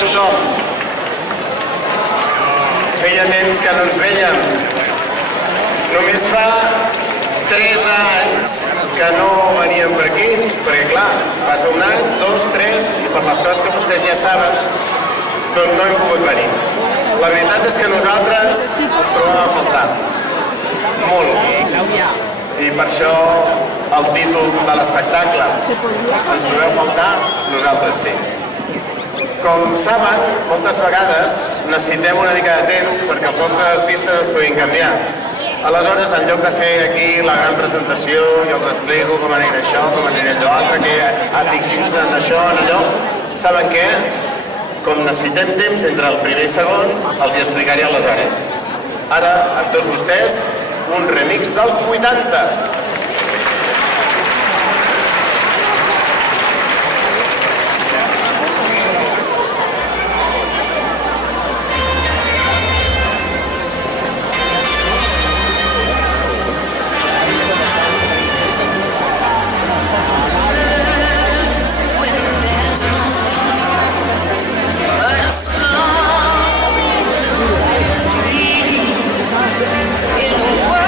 tothom. Feia temps que no ens vèiem. Només fa 3 anys que no veníem per aquí, perquè clar, passa un any, 2, 3, i per les coses que vostès ja saben, doncs no hem pogut venir. La veritat és que nosaltres ens trobem a faltar. Molt. I per això el títol de l'espectacle. Ens trobeu a faltar? Nosaltres sí. Com saben, moltes vegades necessitem una mica de temps perquè els nostres artistes es puguin canviar. Aleshores, en lloc de fer aquí la gran presentació i els explico com anirà això, com anirà allò altre, que fixin-se en això, en allò, saben què? Com necessitem temps entre el primer i segon, els hi explicaré aleshores. Ara, amb tots vostès, un remix dels 80. In a world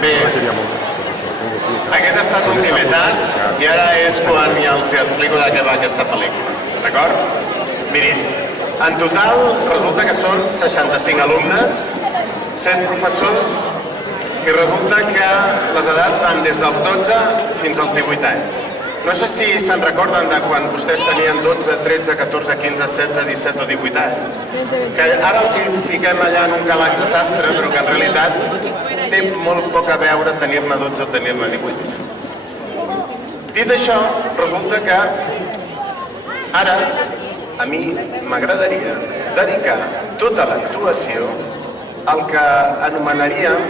Bé, aquest ha estat un primer tast i ara és quan ja els explico de què va aquesta pel·lícula, d'acord? Mirin, en total resulta que són 65 alumnes, 7 professors i resulta que les edats van des dels 12 fins als 18 anys. No sé si se'n recorden de quan vostès tenien 12, 13, 14, 15, 16, 17 o 18 anys. Que ara els hi fiquem allà en un calaix de sastre, però que en realitat té molt poc a veure tenir-ne 12 o tenir-ne 18. Dit això, resulta que ara a mi m'agradaria dedicar tota l'actuació al que anomenaríem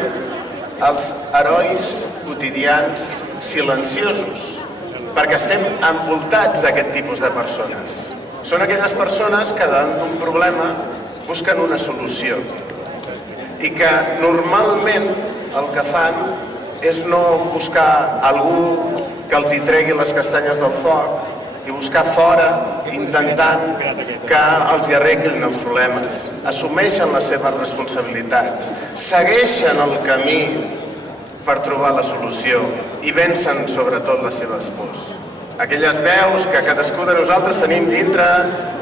els herois quotidians silenciosos, perquè estem envoltats d'aquest tipus de persones. Són aquelles persones que davant d'un problema busquen una solució i que normalment el que fan és no buscar algú que els hi tregui les castanyes del foc i buscar fora intentant que els hi arreglin els problemes. Assumeixen les seves responsabilitats, segueixen el camí per trobar la solució i vencen sobretot les seves pors. Aquelles veus que cadascú de nosaltres tenim dintre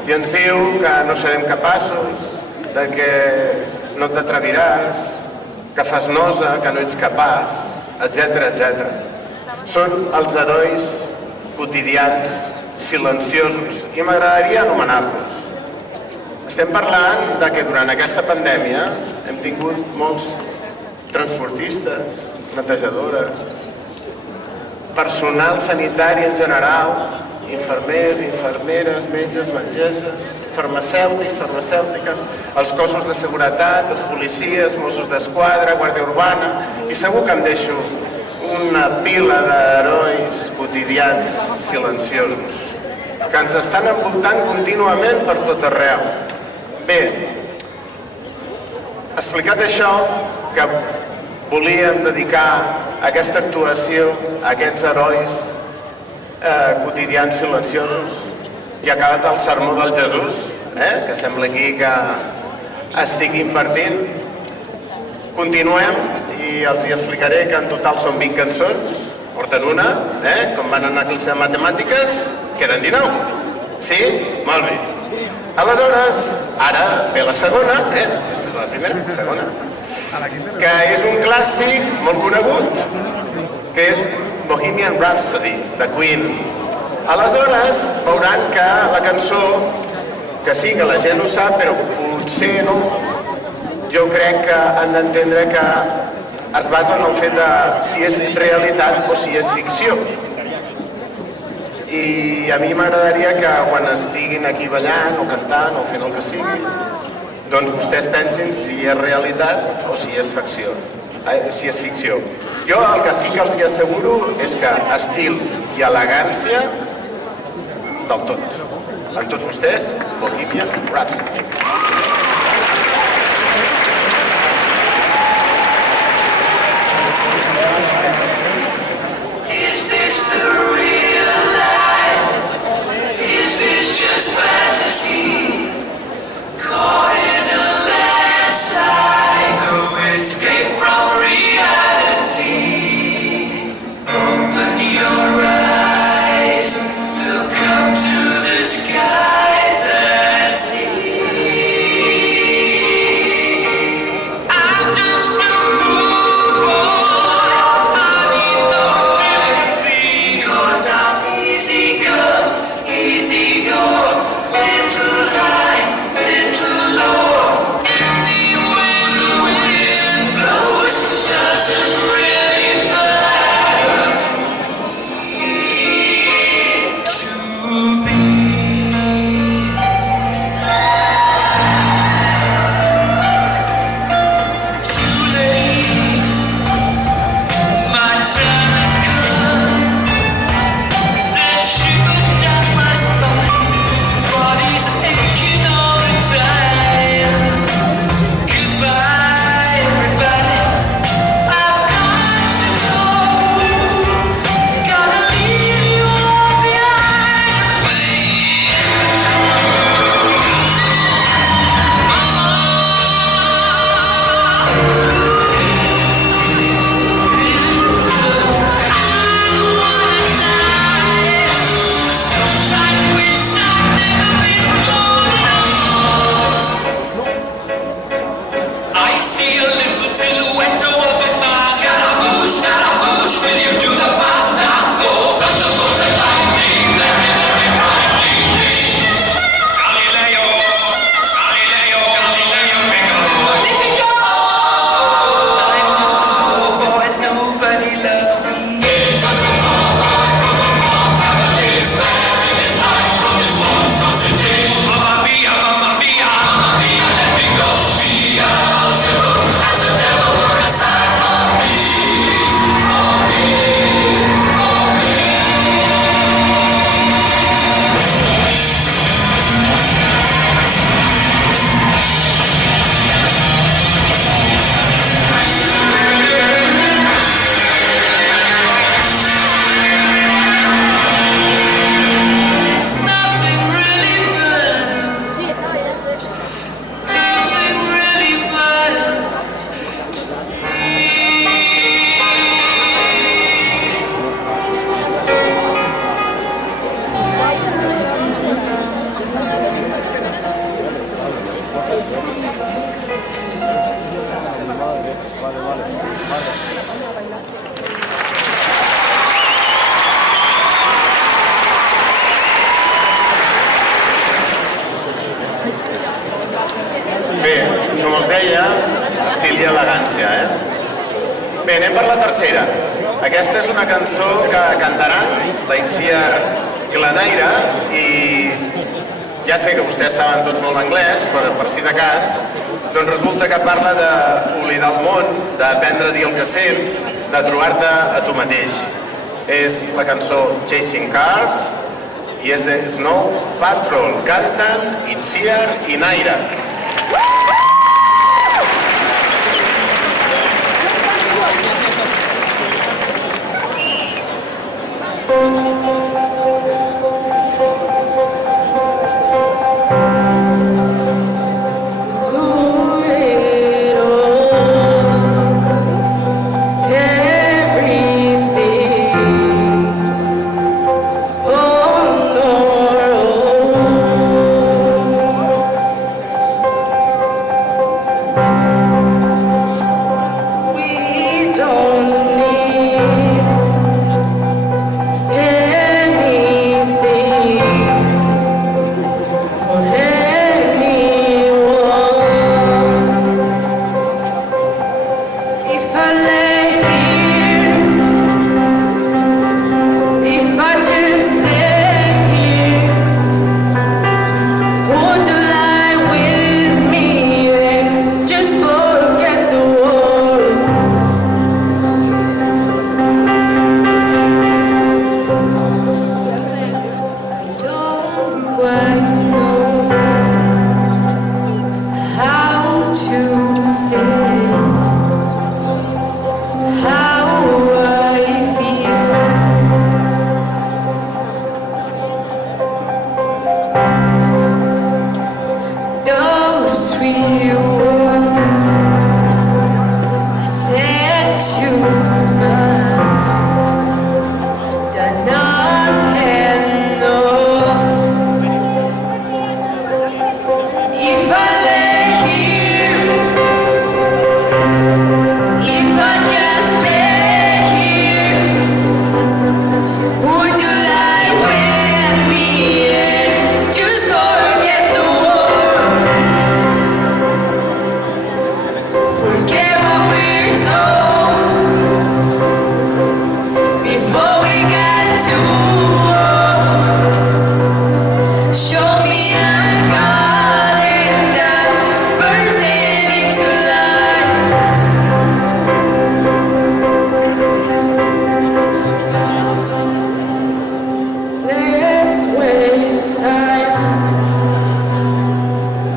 i ens diu que no serem capaços, de que no t'atreviràs, que fas nosa, que no ets capaç, etc, etc. Són els herois quotidians silenciosos i m'agradaria anomenar-los. Estem parlant de que durant aquesta pandèmia hem tingut molts transportistes, netejadores, personal sanitari en general, infermers, infermeres, metges, metgesses, farmacèutics, farmacèutiques, els cossos de seguretat, els policies, Mossos d'Esquadra, Guàrdia Urbana, i segur que em deixo una pila d'herois quotidians silenciosos que ens estan envoltant contínuament per tot arreu. Bé, explicat això, que volíem dedicar aquesta actuació a aquests herois quotidians silenciosos i ha acabat el sermó del Jesús, que sembla aquí que estic impartint. Continuem i els hi explicaré que en total són 20 cançons, porten una, com van anar a classe de matemàtiques, queden 19. Sí? Molt bé. Aleshores, ara ve la segona, després de la primera, segona, que és un clàssic molt conegut, que és Bohemian Rhapsody, de Queen. Aleshores, veuran que la cançó, que sí, que la gent ho sap, però potser no, jo crec que han d'entendre que es basa en el fet de si és realitat o si és ficció. I a mi m'agradaria que quan estiguin aquí ballant o cantant o fent el que sigui, doncs vostès pensin si és realitat o si és ficció. Jo el que sí que els asseguro és que estil i elegància del tot. Amb tots vostès, Bohemian Rhapsody. Look up to the skies and see gràcia, Bé, anem per la tercera. Aquesta és una cançó que cantaran la Itziar i la Naira, i ja sé que vostès saben tots molt anglès, però per si de cas, doncs resulta que parla d'oblidar el món, d'aprendre a dir el que sents, de trobar-te a tu mateix. És la cançó Chasing Cars i és de Snow Patrol. Canten Itziar i Naira.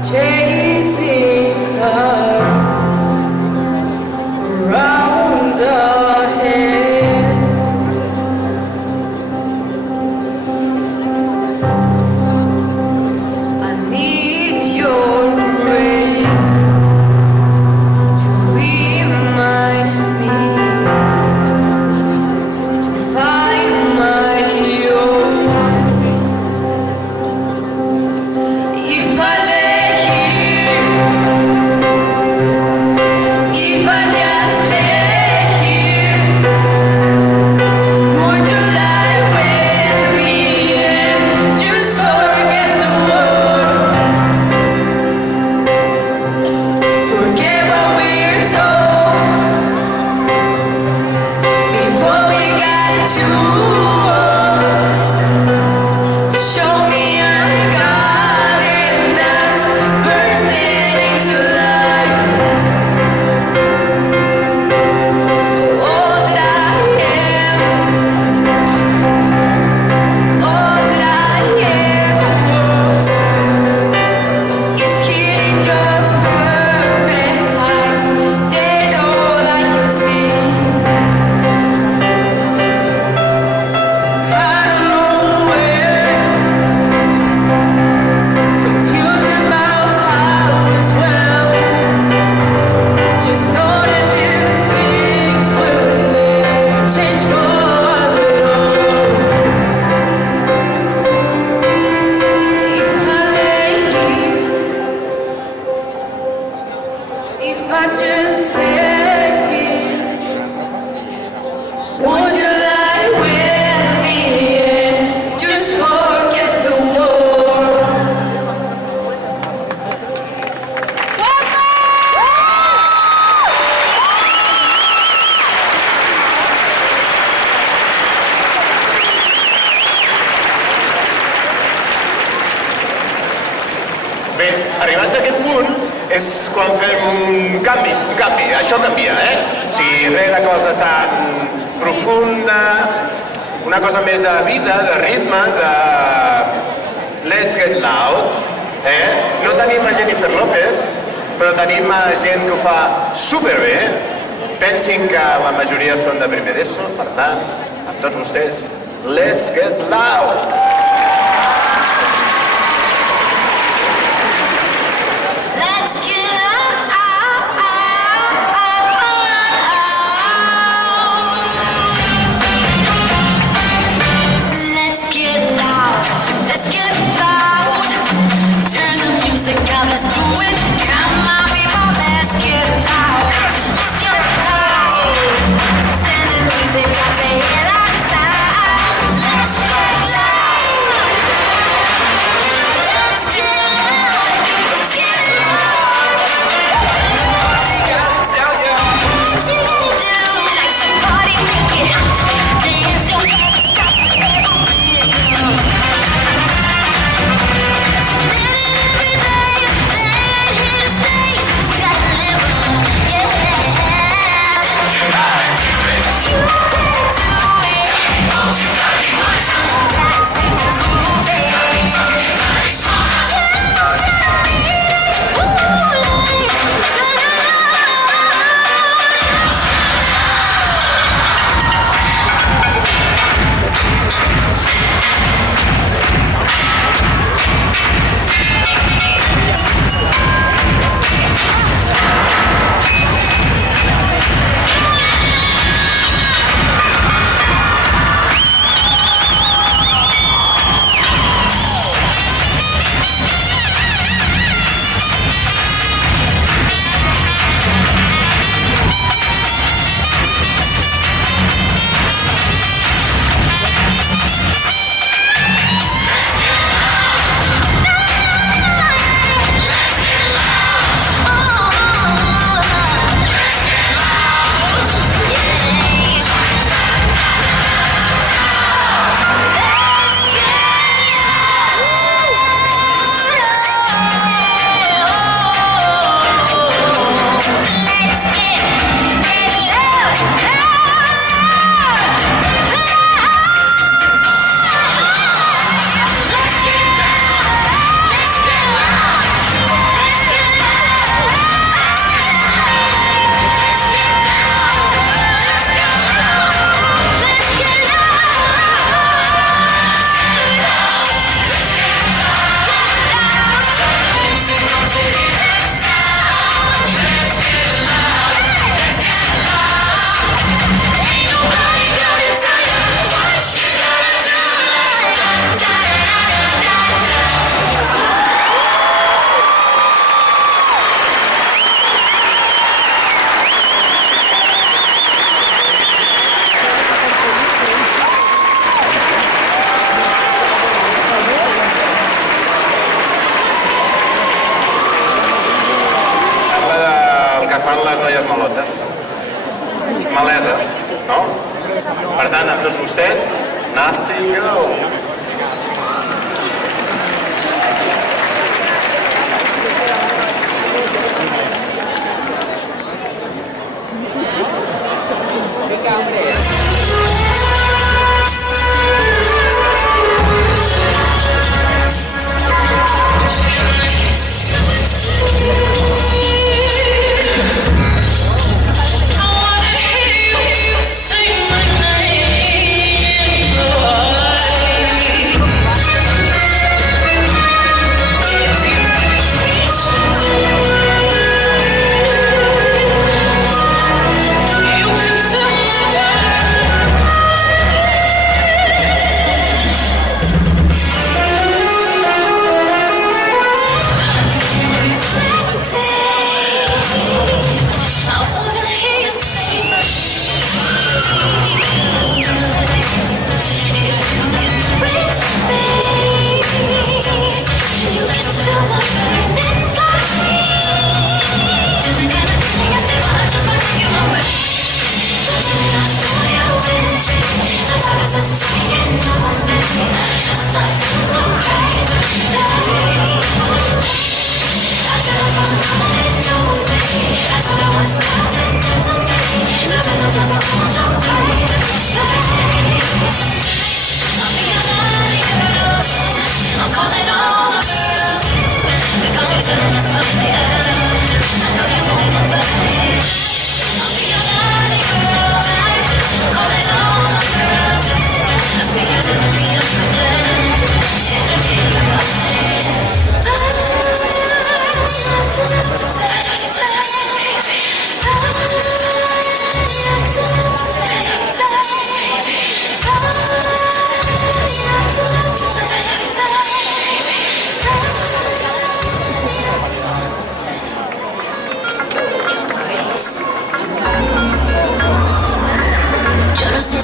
Chasing cars around. quan fem un canvi, això canvia, Si res de cosa tan profunda, una cosa més de vida, de ritme, de Let's Get Loud, No tenim a Jennifer López, però tenim a gent que ho fa superbé. Pensin que la majoria són de primer d'ESO, per tant, amb tots vostès, Let's Get Loud! fan les noies malotes. Maleses, no? Per tant, amb tots vostès, Nothing Go! Just taking on me, just so crazy. I don't know.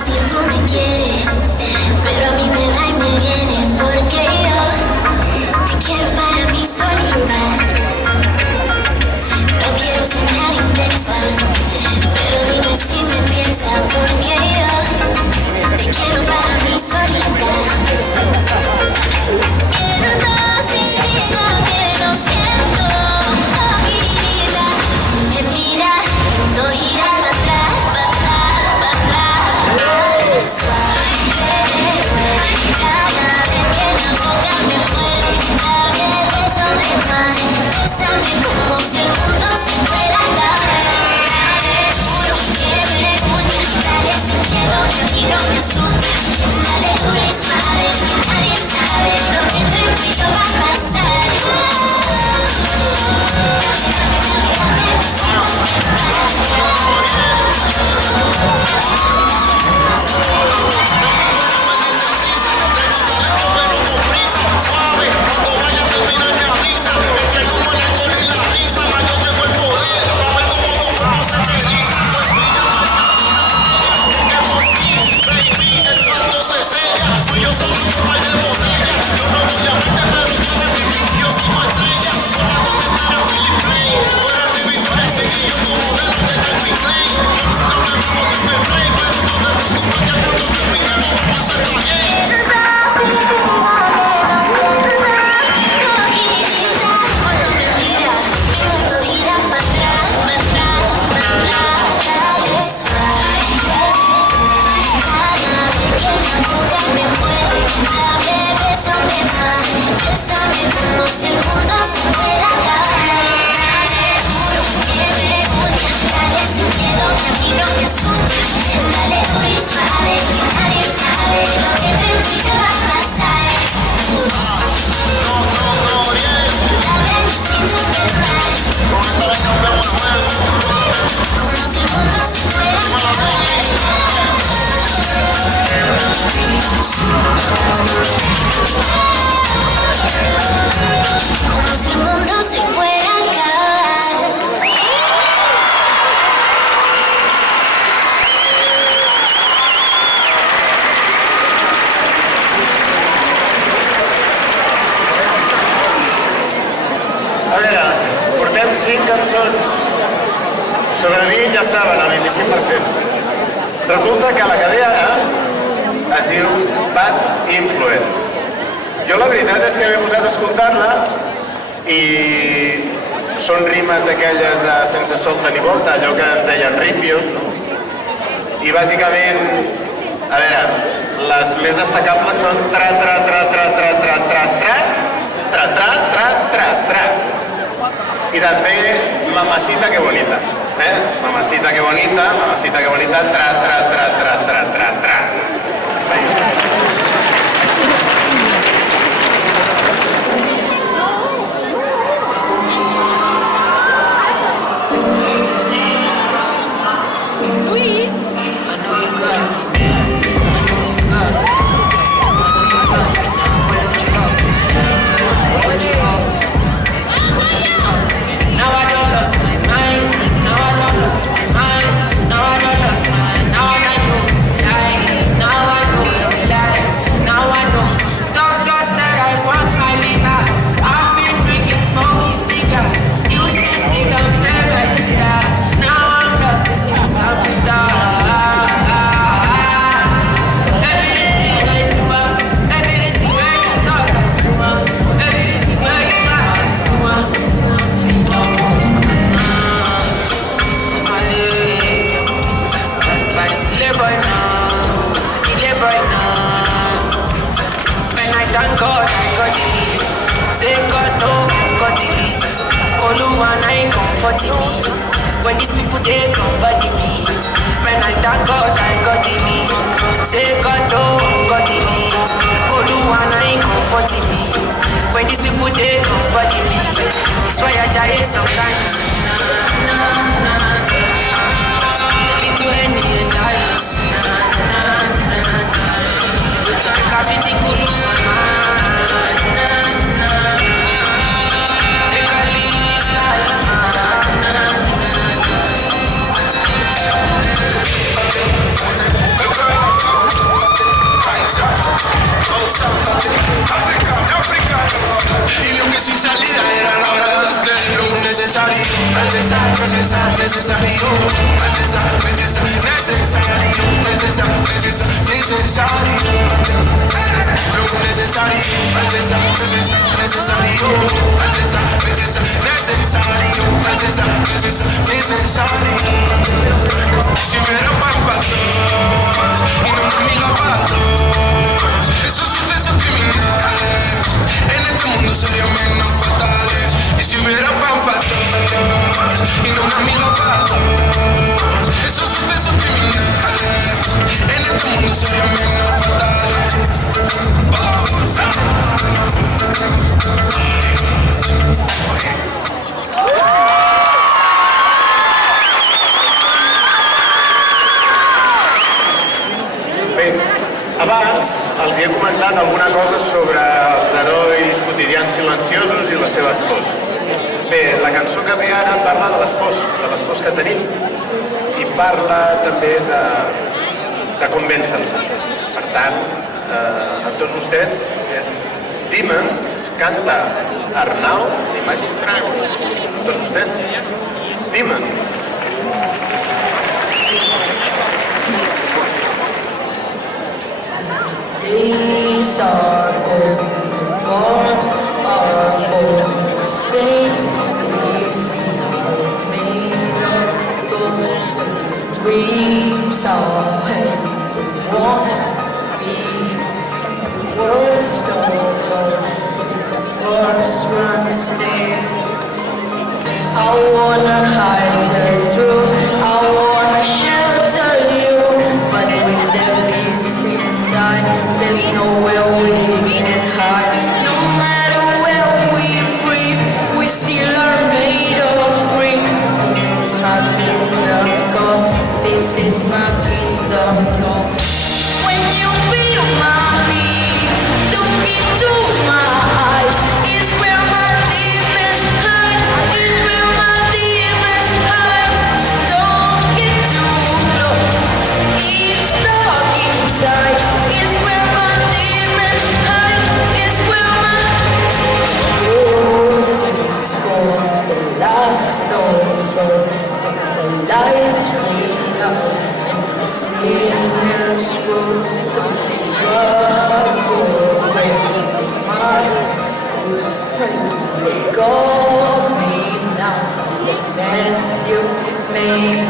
si tú me quieres, pero a mí me va y me viene, porque yo te quiero para mí solita. No quiero soñar intensa, pero dime si me piensas, porque yo te quiero para mí solita. Mientras si digo que no siento, oh, mi vida, me mira, no gira para atrás, para atrás, para atrás. Suave, cada vez que me enfoca me muere, dame beso de mar, bésame como si el mundo se fuera a acabar. Juro que me gusta, dale sin miedo, y no me asusta, dale duro y suave, nadie sabe lo que entre tú y yo va a pasar. Como si el mundo se fuera a acabar. Juro que me gusta, dale sin miedo, que a mí no me asusta, dale duro y suave, que nadie sabe lo que entre tú y yo va a pasar. Dame besitos de paz, como si el mundo se fuera a acabar. Como si el mundo se fuera a acabar. A veure, portem 5 cançons. Sobrevivint, ja saben, el 25%. Resulta que la que ve ara es diu Bad Influence. Jo la veritat és que m'he posat a escoltar-la i són rimes d'aquelles de sense solta ni volta, allò que ens deien rimpios, no? I bàsicament, a veure, les més destacables són tra, tra, tra, tra, tra, tra, tra, tra, tra, tra, tra, tra, tra. I també mamacita que bonita, mamacita que bonita, tra, tra, tra, tra, tra, tra, tra. When these people they come body me, when I thank God in me. Say God no, God in me. Oluwa na ain't comforting me. When these people they come body me, that's why I die sometimes. Little Henny and Ice. Cavity cool take a leave. Si hubiera pan pa' todos y no una amiga pa' dos, esos sucesos criminales en este mundo serían menos fatales. Y si hubiera pan pa' todos y no una amiga pa' dos, esos sucesos criminales en este mundo serían menos fatales. Bé, abans els he comentat alguna cosa sobre els herois quotidians silenciosos i les seves pors. Bé, la cançó que ve ara parla de les pors que tenim, i parla també de convèncer-les. Per tant, amb tots vostès és Demons, canta Arnau d'Imagine Dragons. Amb tots vostès, Demons. These are gold, the bars are for the saints. These are made of gold. Dreams are held, walks be worst of all. Worst run stay. I wanna hide the truth. I wanna shelter you, but with the beast inside, there's nowhere we can hide. No matter where we breathe, we still are made of green. This is my kingdom come. This is my kingdom come. When you feel my heat, look into my eyes. It's where my demons hide. It's where my demons hide. Don't get too close. It's dark inside. It's where my demons hide. It's where my golden scrolls, the last stone fall, and the lights fade out, and the sinners rose of the trouble. Pray they call me now, the mess you made.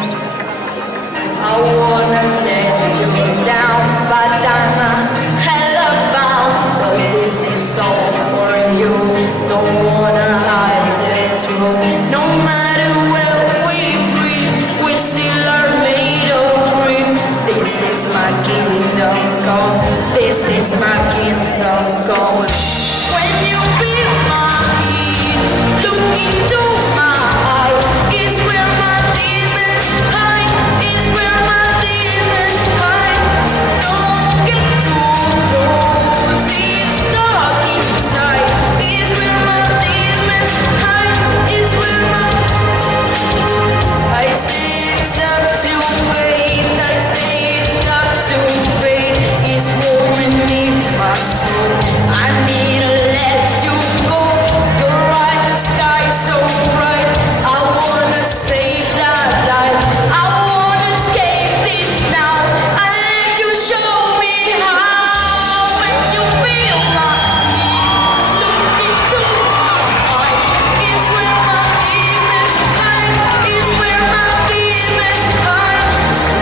I wanna let you down, but I'm a hella bound. But this is all for you. Don't wanna hide the truth. No matter where we breathe, we still are made of green. This is my kingdom come. This is my kingdom come. When you feel my heat, look into my eyes. It's where my demons hide. It's where my demons hide. Don't get too close. It's dark inside. It's where my demons hide. It's where my I say it's up to fate. I say it's up to fate. It's warming me my soul. I need to let you go. You're right, the sky so bright. I wanna save that light. I wanna escape this now. I let you show me how. When you feel my heat, look into my eyes. It's where my demons hide. It's where my demons hide.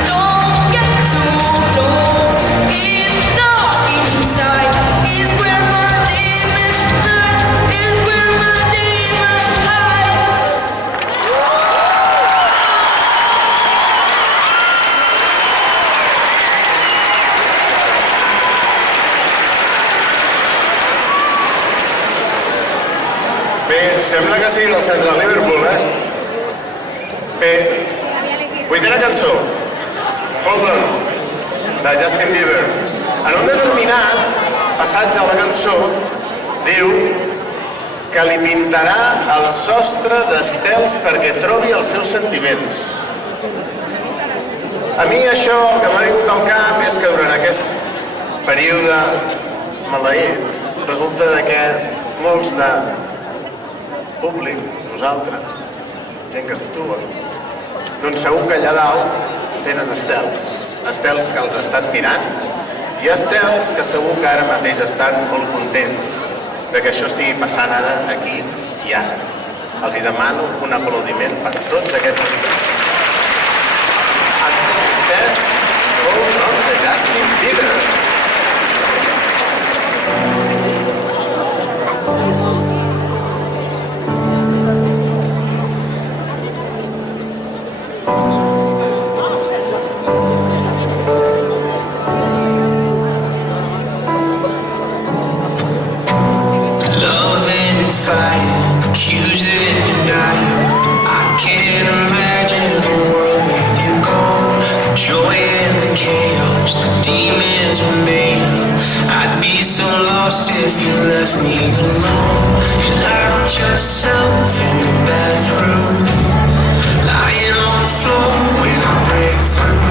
Don't get too close. It's dark inside. It's where my demons hide. It's where my demons hide. Bé, sembla que sigui el centre de Liverpool, Bé, vuitena cançó, Hold On, de Justin Bieber. En un determinat passatge de la cançó diu que li pintarà el sostre d'estels perquè trobi els seus sentiments. A mi això que m'ha vingut al cap és que durant aquest període maleït resulta que molts de públic, nosaltres, gent que actua, doncs segur que allà dalt tenen estels que els estan mirant i estels que segur que ara mateix estan molt contents de que això estigui passant ara, aquí i ara. Els hi demano un aplaudiment per tots aquests estels. A tots vostès, Hold On de Justin Bieber. If you left me alone, you locked yourself in the bathroom, lying on the floor when I break through.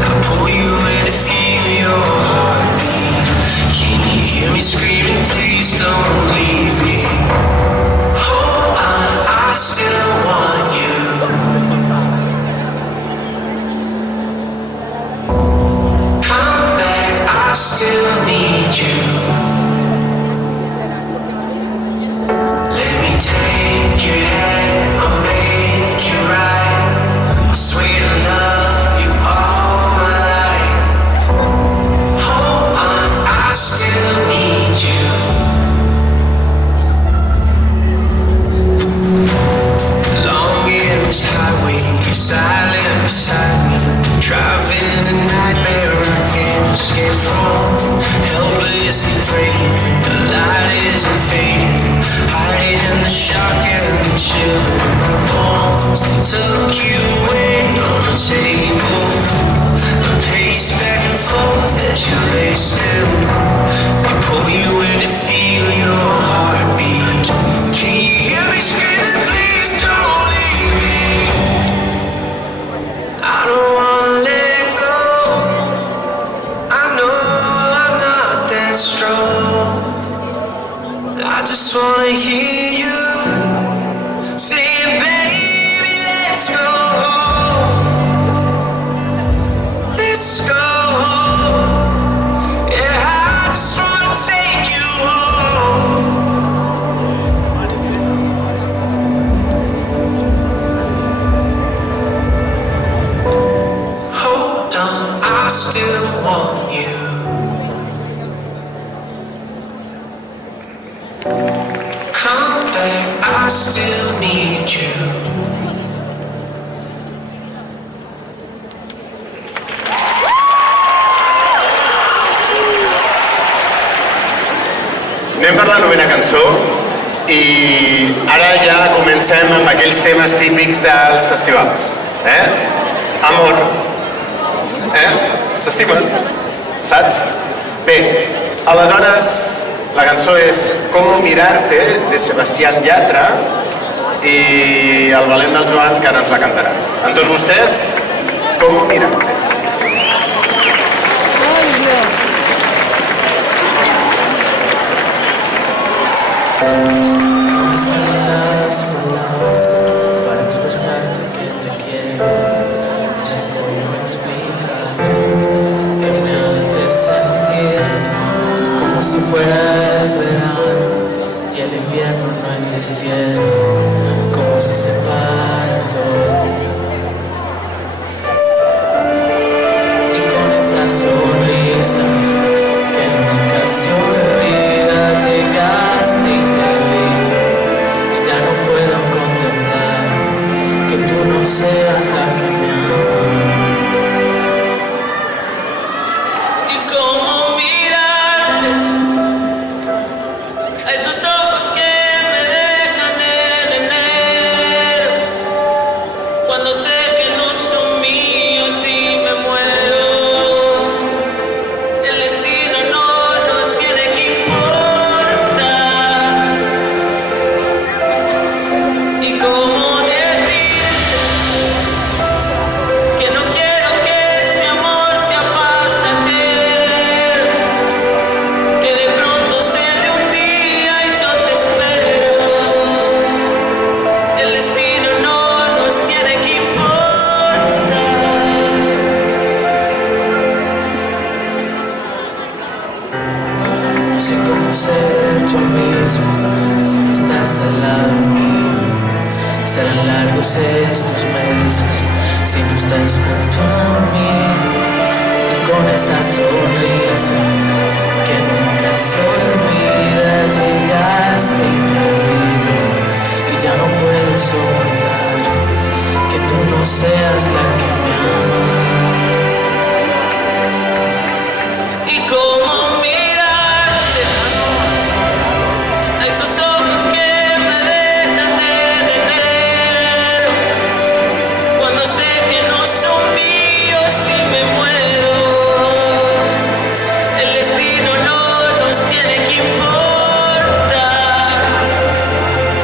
I pull you in to feel your heartbeat. Can you hear me screaming, please don't leave me? Hold on, I still want you. Come back, I still need you. Escape from, helplessly praying, the light isn't fading, hiding in the shock and the chill in my bones. They took you away on the table, the pace back and forth as you lay still. They pull you in to feel your heartbeat. Can you hear me screaming, please don't leave me? I don't wanna let go. Strong. I just wanna hear you saying, baby, let's go home. Let's go home. Yeah, I just wanna take you home. Hold on, I still want you. Come back, I still need you. Anem per la novena cançó i ara ja comencem amb aquells temes típics dels festivals. Amor. S'estimen? Saps? Bé, aleshores la cançó és Como mirarte, de Sebastián Yatra, i el valent del Joan, que ara ens la cantarà. Amb tots vostès, Como mirarte. Las palabras para expresarte que te quiero. No sé cómo explicarte que me haces sentir como si fuera el verano y el invierno no existiera, como si se para todo. Y con esa sonrisa que nunca se olvida, llegaste y te vi, y ya no puedo contemplar que tú no seas la que me ama. Y cómo mirarte a esos ojos que me dejan en enero, ser tú mismo si no estás al lado mío. Serán largos estos meses si no estás junto a mí. Y con esa sonrisa que nunca se olvida, llegaste y te digo, y ya no puedo soportar que tú no seas la que me ama. Y cómo mirarte a esos ojos que me dejan en enero, cuando sé que no son míos y me muero. El destino no nos tiene que importar.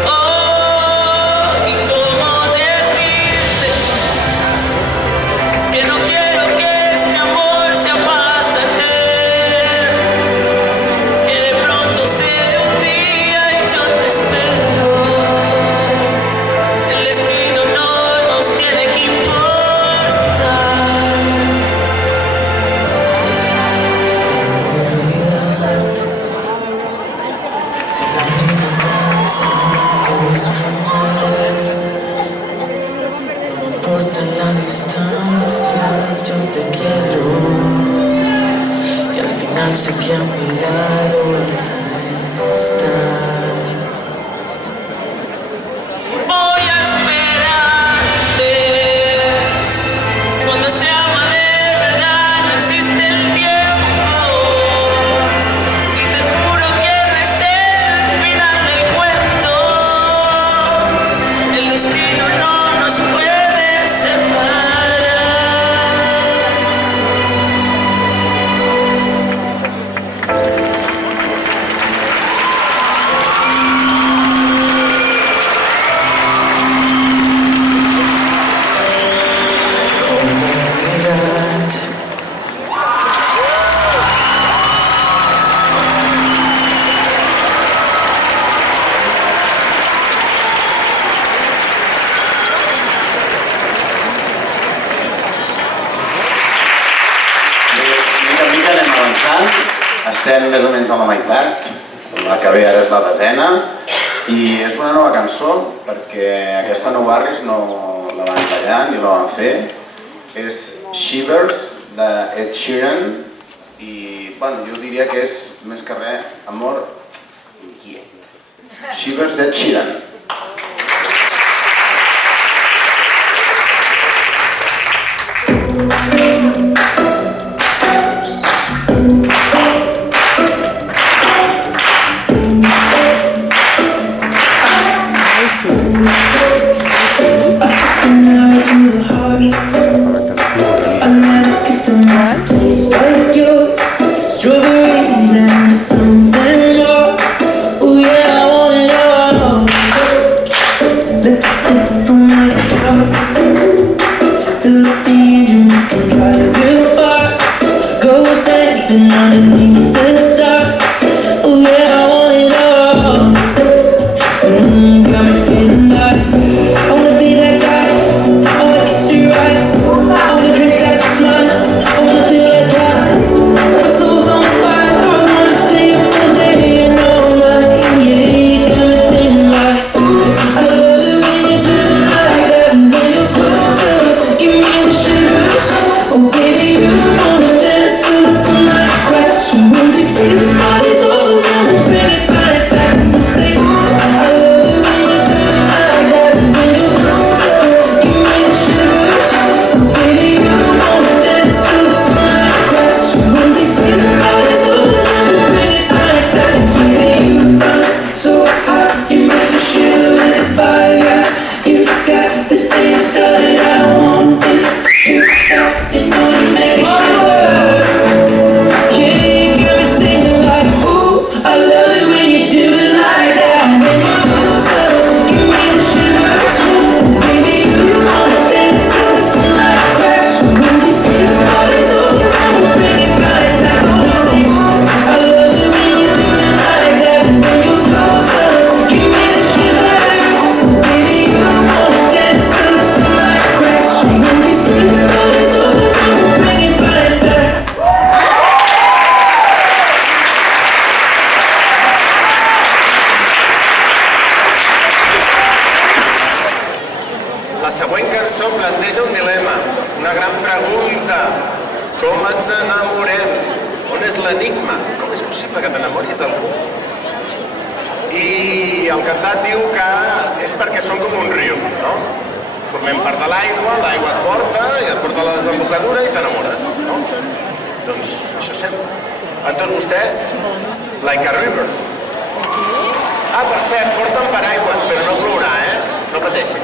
Oh, y cómo decirte que no quiero que este amor sea pasajero, que de pronto sea un día y yo te espero. El destino no nos tiene que importar. Olvidarte, si la ignorancia que es primero, no importa la distancia, yo te quiero. Y al final sé que a mi lado vas a estar. Voy a esperarte. Cuando se ama de verdad no existe el tiempo. Y te juro que no es el final del cuento. El destino no nos puede separar. Cómo mirarte. Mica en mica anem avançant, estem més o menys a la meitat, la que ve ara és la desena, i és una nova cançó perquè aquesta Nou Barris no la van ballar ni la van fer. És Shivers de Ed Sheeran i bueno, jo diria que és més que res amor inquiet. Shivers Ed Sheeran. Strawberries and something more. Oh yeah, I want it all. Let's step from my car till the engine can drive you far. Go dancing underneath the stars. Oh yeah, I want it all. Got me feeling like I wanna be that guy. I wanna kiss you right. I wanna drink that smile. I wanna feel like that. My soul's on fire. I wanna stay up all day and all night. Yeah, you got me singing like I love it when you do it like that. And when you're closer, give me the shivers. Oh baby, you wanna dance till the sunlight cracks. When we see the party's over, then we'll bring it right back and we'll say I love it when you do it like that. And when you're closer, give me the shivers. Oh baby, you wanna dance till the sunlight cracks. When we see the party's over, then we'll bring it right back. Baby, you burn so hot, you make me shiver with the fire. Yeah, you got this thing started, I want it to stop. You know you make me shiver. Yeah, you got me singing like ooh, I love it when you do it like that. When you closer, give me the shivers. Baby, you wanna dance till the sunlight cracks. When we see the party's over, then we'll bring it right back on the same. I love it when you do it like that. When you're closer, give me the shivers. Baby, you wanna dance till the sunlight cracks. When we see the party's over, then we'll bring it right pregunta, com ens enamorem? On és l'enigma? Com és possible que t'enamoris d'algú? I el cantat diu que és perquè són com un riu, no? Formem part de l'aigua, l'aigua et porta i et porta a la desembocadura i t'enamores, no? Doncs això sempre. En tots vostès, like a river. Ah, per cert, porten paraigües, però no plourà, No pateixin.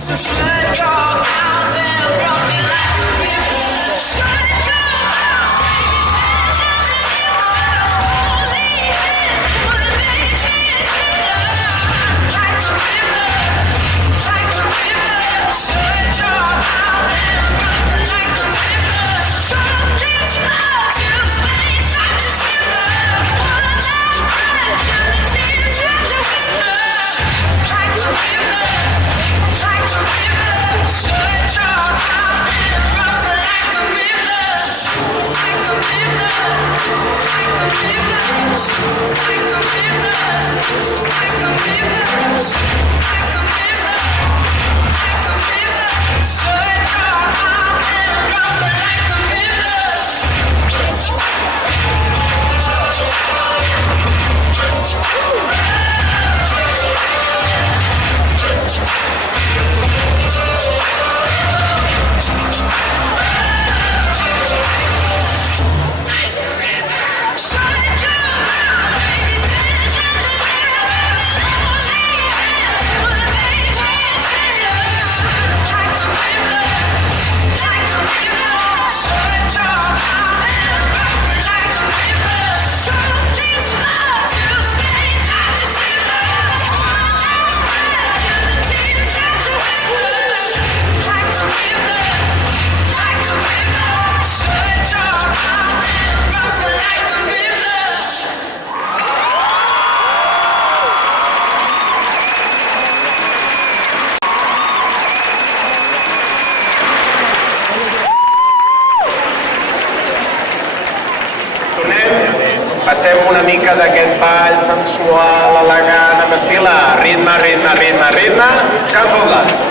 So shut your mouth and run me like a river. Shut your mouth, baby. Holy hands would make it like a river, like a river. Shut your mouth and run me like a river. From this love to the veins, start to shiver. Wanna love right to the tears, just a river, like a river. Passem una mica d'aquest ball sensual, elegant, amb estil a ritme, ritme, ritme, ritme, can't hold us.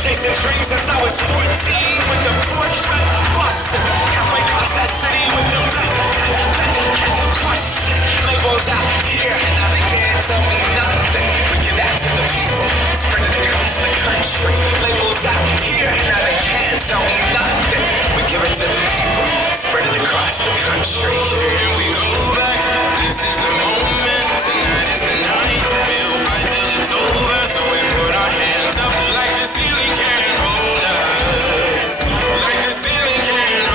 Chasing dreams since I was 14 with the portrait busting. Halfway across that city with the black question. Labels out here, now they can't tell me nothing. We give that to the people, spread it across the country. Labels out here, now they can't tell me nothing. We give it to the people, spread it across the country. Here we go back, this is the moment. Tonight is the night, we'll fight till it's over. So we put our hands up like the ceiling can't hold us. Like the ceiling can't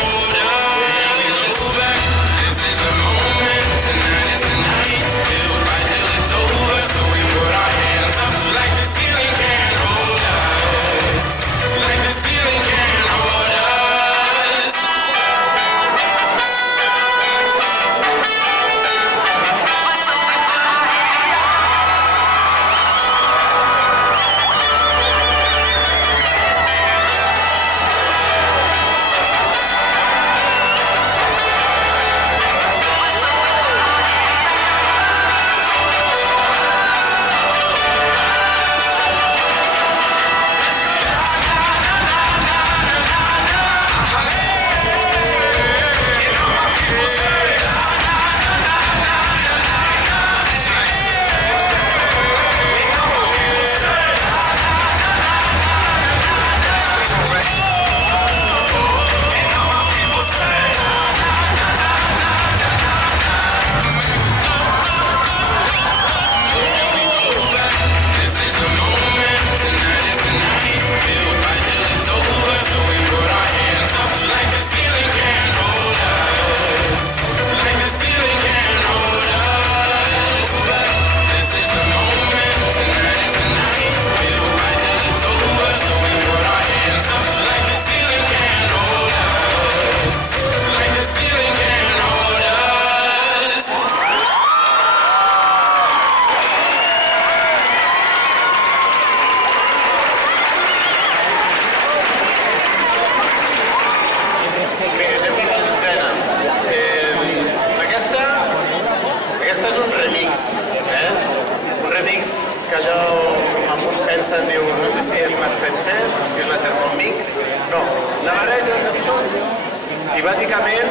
bàsicament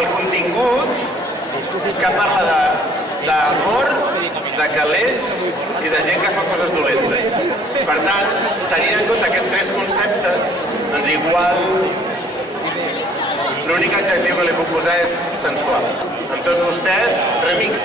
el contingut és que parla d'amor, de calés i de gent que fa coses dolentes. Per tant, tenint en compte aquests tres conceptes, doncs igual l'únic adjectiu que li puc posar és sensual. Amb tots vostès, remix.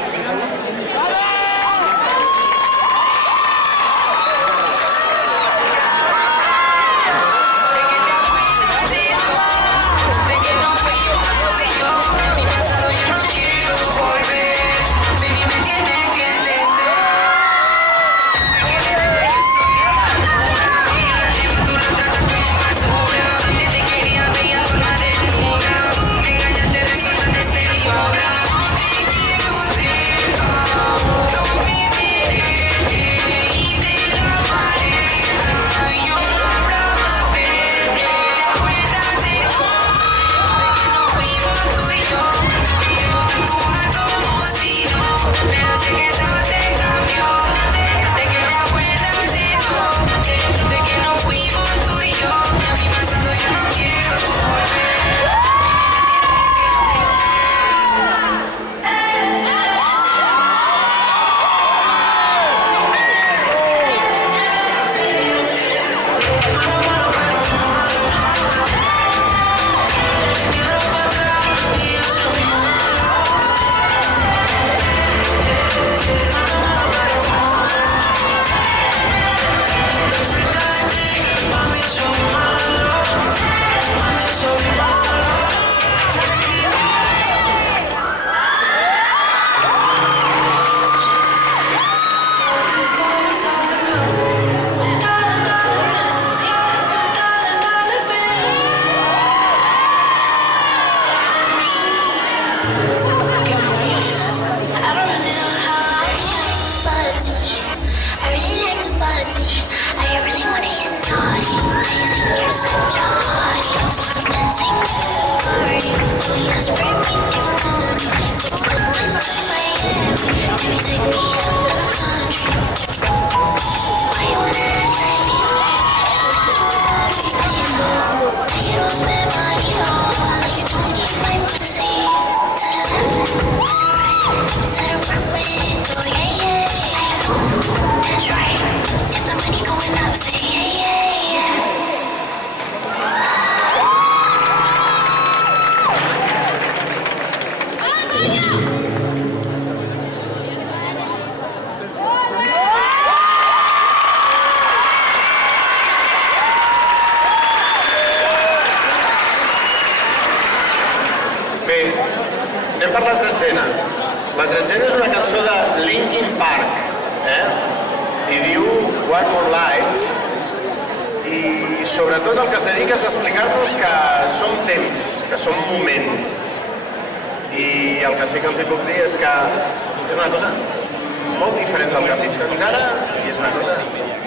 Anem per la tretzena. La tretzena és una cançó de Linkin Park, i diu One More Light, i sobretot el que es dedica és a explicar-nos que som temps, que som moments, i el que sí que els puc dir és que és una cosa molt diferent del que hem vist fins ara i és una cosa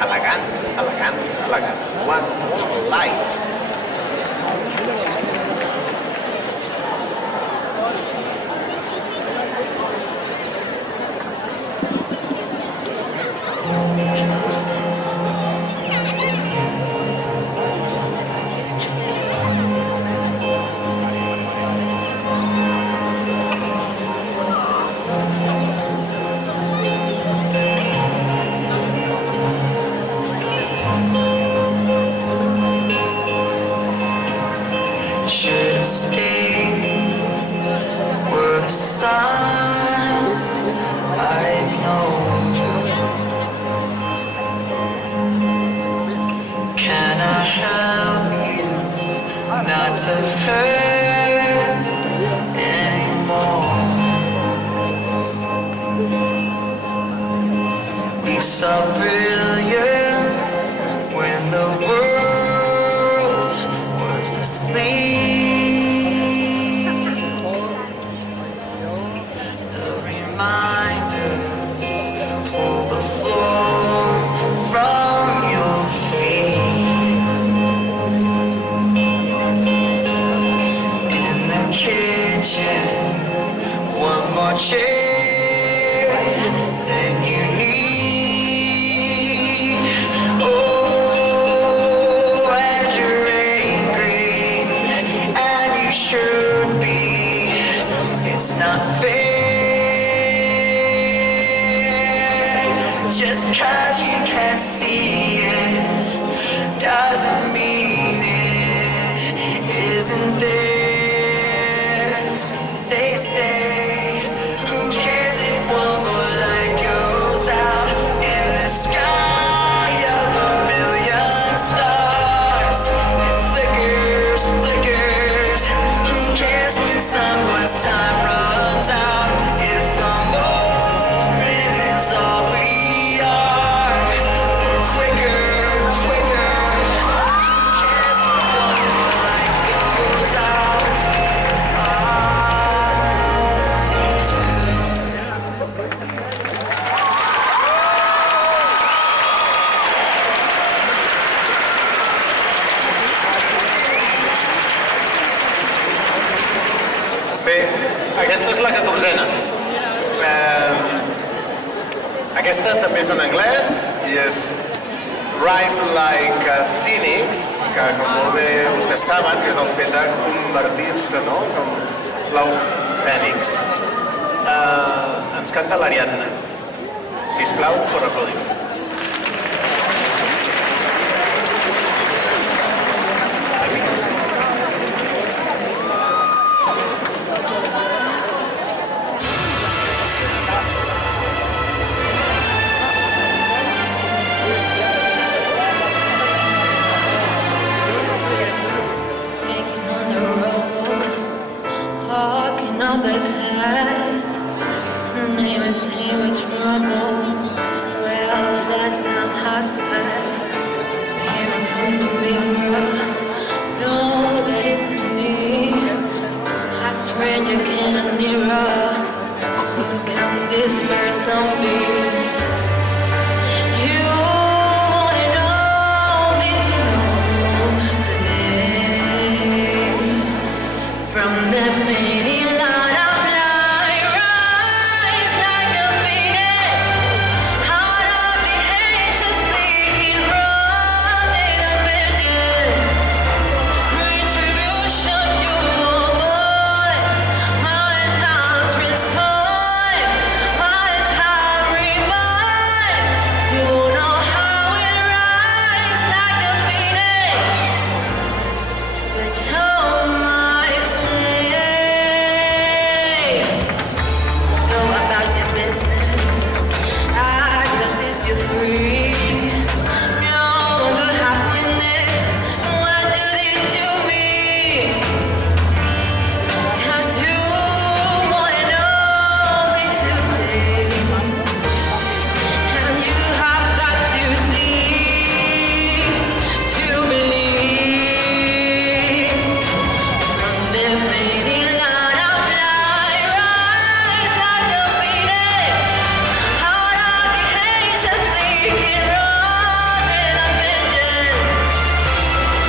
elegant, elegant, elegant. One More Light. Should've stayed were the signs I ignored. Can I help you not to hurt anymore? We saw brilliance when the world was asleep. The reminders pull the floor from your feet. In the kitchen, one more chair than you need. Oh, and you're angry not fair. Just 'cause you can't see it doesn't mean it isn't there. They say, who cares if one more light goes out in the sky of a million stars? It flickers, flickers. Who cares when someone's time runs out? If the moment is all we are, we're quicker, quicker. Who cares if one more light goes out? Bé, aquesta és la 14a. Aquesta també és en anglès i és Rise Like a Phoenix, que com molt bé vostès saben, que és el fet de convertir-se, no?, com l'au fènix. Ens canta l'Ariadna. Sisplau, for aplaudir. Making on the road, walking on the glass. Name is saying with trouble. Well, that time has passed. Hearing from the mirror, know that it's in me. I swear you get nearer. You can disperse on me. You know me to know today. From the fading light of light, rise like a phoenix. Out of the ashes, seeking running and vengeance. Retribution, you avoid. Eyes have transformed. Eyes have revived. You know how it rise like a phoenix. But you're my flame. Go about your business. I just set you free. No good happiness. What do this to me? 'Cause you wanna know me today. And you have got to see to believe. From the fading light of light, rise like a phoenix. Out of the ashes, seeking running and vengeance.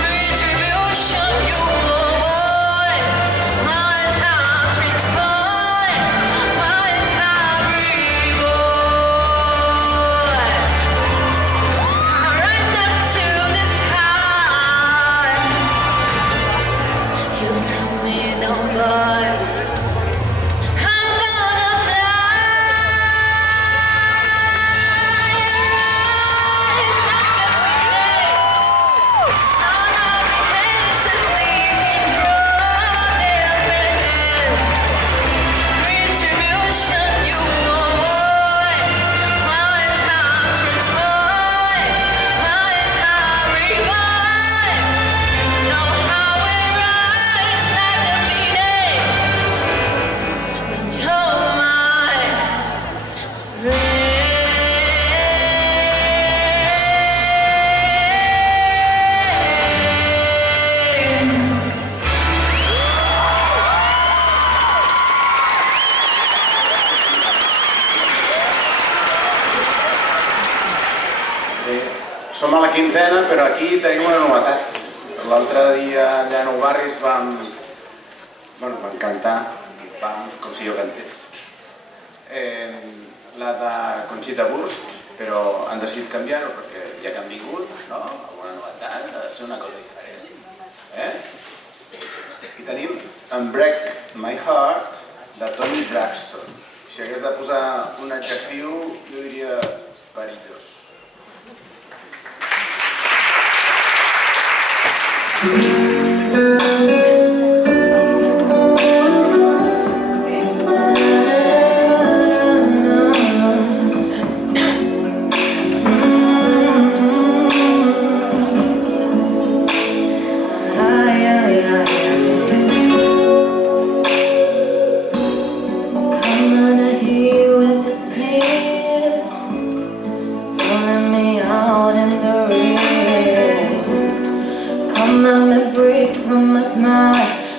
Retribution, you avoid. Eyes have transformed. Eyes have reborn. I rise up to the sky. You threw me down, but I'm gonna fly. Rise like a phoenix. Out of the ashes, seeking running and vengeance. Retribution, you avoid. Eyes have transformed. Eyes have revived. You know how it rise like a phoenix. But you're my rain. Bé, som a la 15a, però aquí tenim una novetat. L'altre dia allà a Nou Barris vam cantar, com si jo cantés, la de Conxita Wurst, però han decidit canviar-ho perquè ja que han vingut, no? Alguna novetat, ha de ser una cosa diferent. I tenim Unbreak My Heart, de Toni Braxton. Si hagués de posar un adjectiu, jo diria perillós.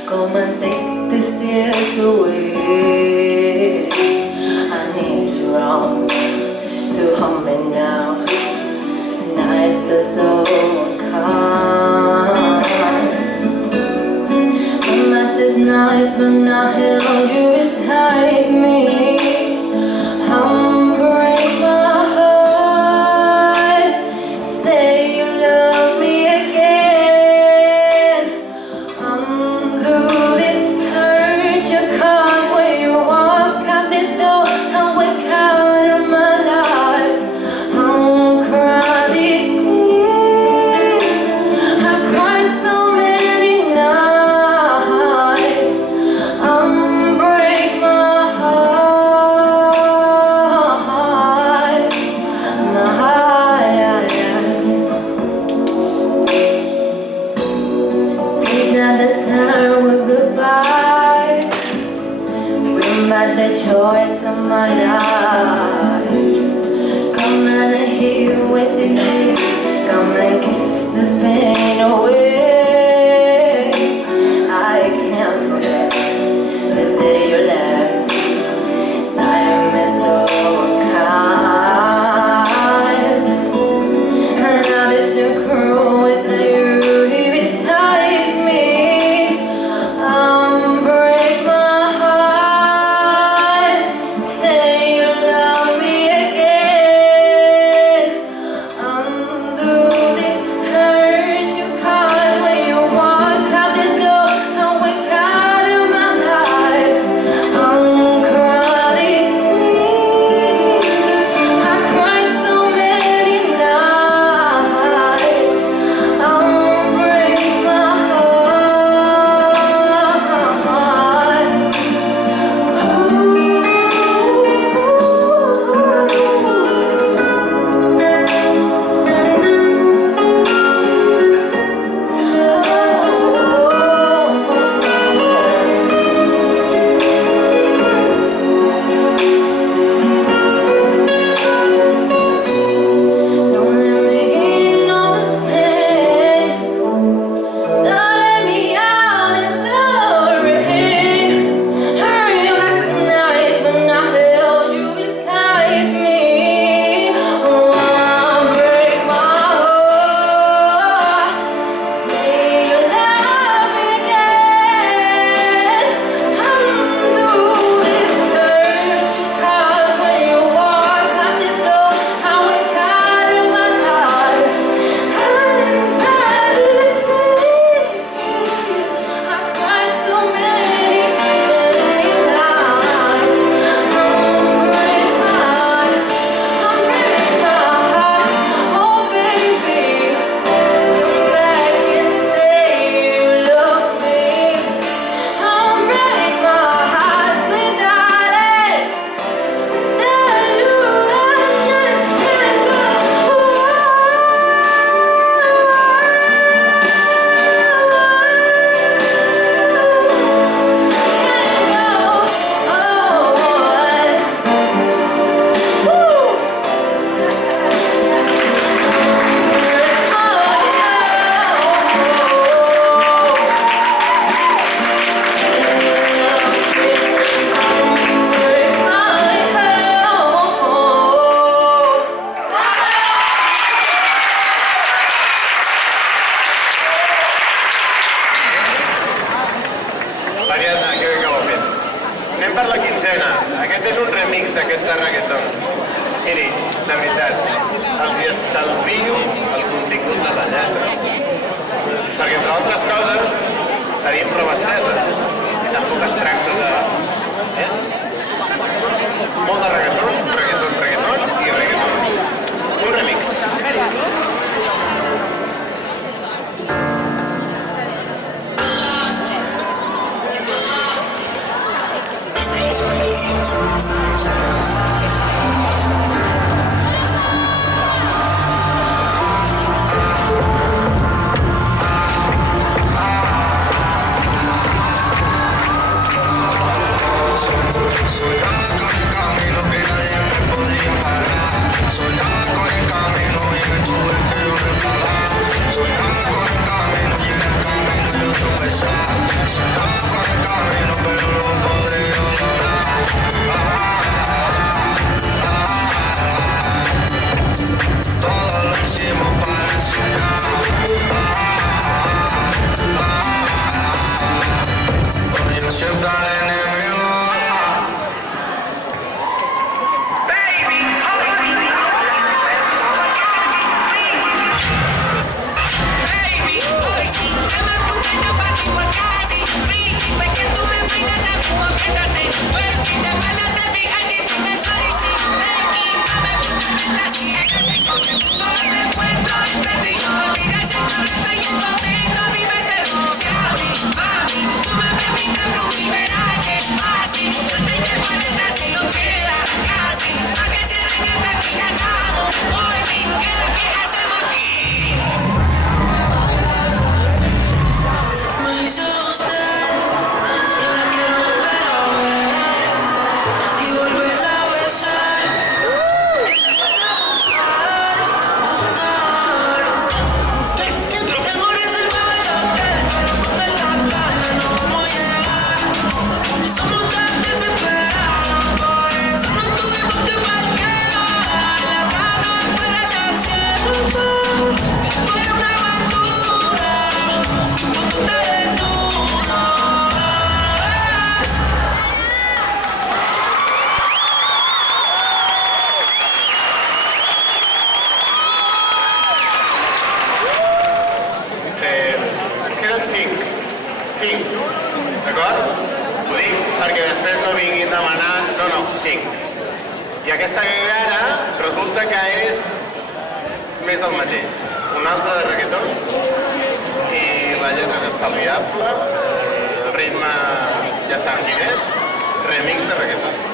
Come and take these tears away. I need your arms to hold me now. Nights are so unkind. But these nights when I held you beside me, break my heart. Say you love me again. Do this hurt you? 'Cause when you walk out the door, I wake out of my life. I won't cry these tears. I cried so many nights. Break my heart, my heart. Take not the time with goodbye. Bring back the joy to my life. Come and heal with this kiss. Come and kiss this pain away. I can't forget the day you left. Time is so kind. Love is so cruel without you here beside me. Break my heart. Say you love me again. Do this hurt you? 'Cause when you walk out the door, I wake out of my life. Cry these tears. I cried so many nights. Break my heart. Don't let me in all this pain. Don't let me out in the rain. Hurry back the night when I held you beside me. Break my heart. Say you love me again. Do this hurt you? 'Cause when you walk out the door, I wake out of my life. I cried so many nights. Break my heart. Oh baby, come back and say you love me. Break my heart, sweet darling. That you just can't go. Mariana, que bé que ho ha fet. Anem per la quinzena. Aquest és un remix d'aquests de reggaeton. Miri, de veritat, els hi estalvio el contingut de la lletra. Perquè, entre altres coses, tenim prova estesa. I tampoc es tracta de... molt de reggaeton, reggaeton, reggaeton i reggaeton. Un remix. D'acord? Ho dic perquè després no vinguin demanant... No, 5. I aquesta que ve ara resulta que és més del mateix. Un altre de reggaeton i la lletra és estalviable, el ritme ja saben quin és, remix de reggaeton.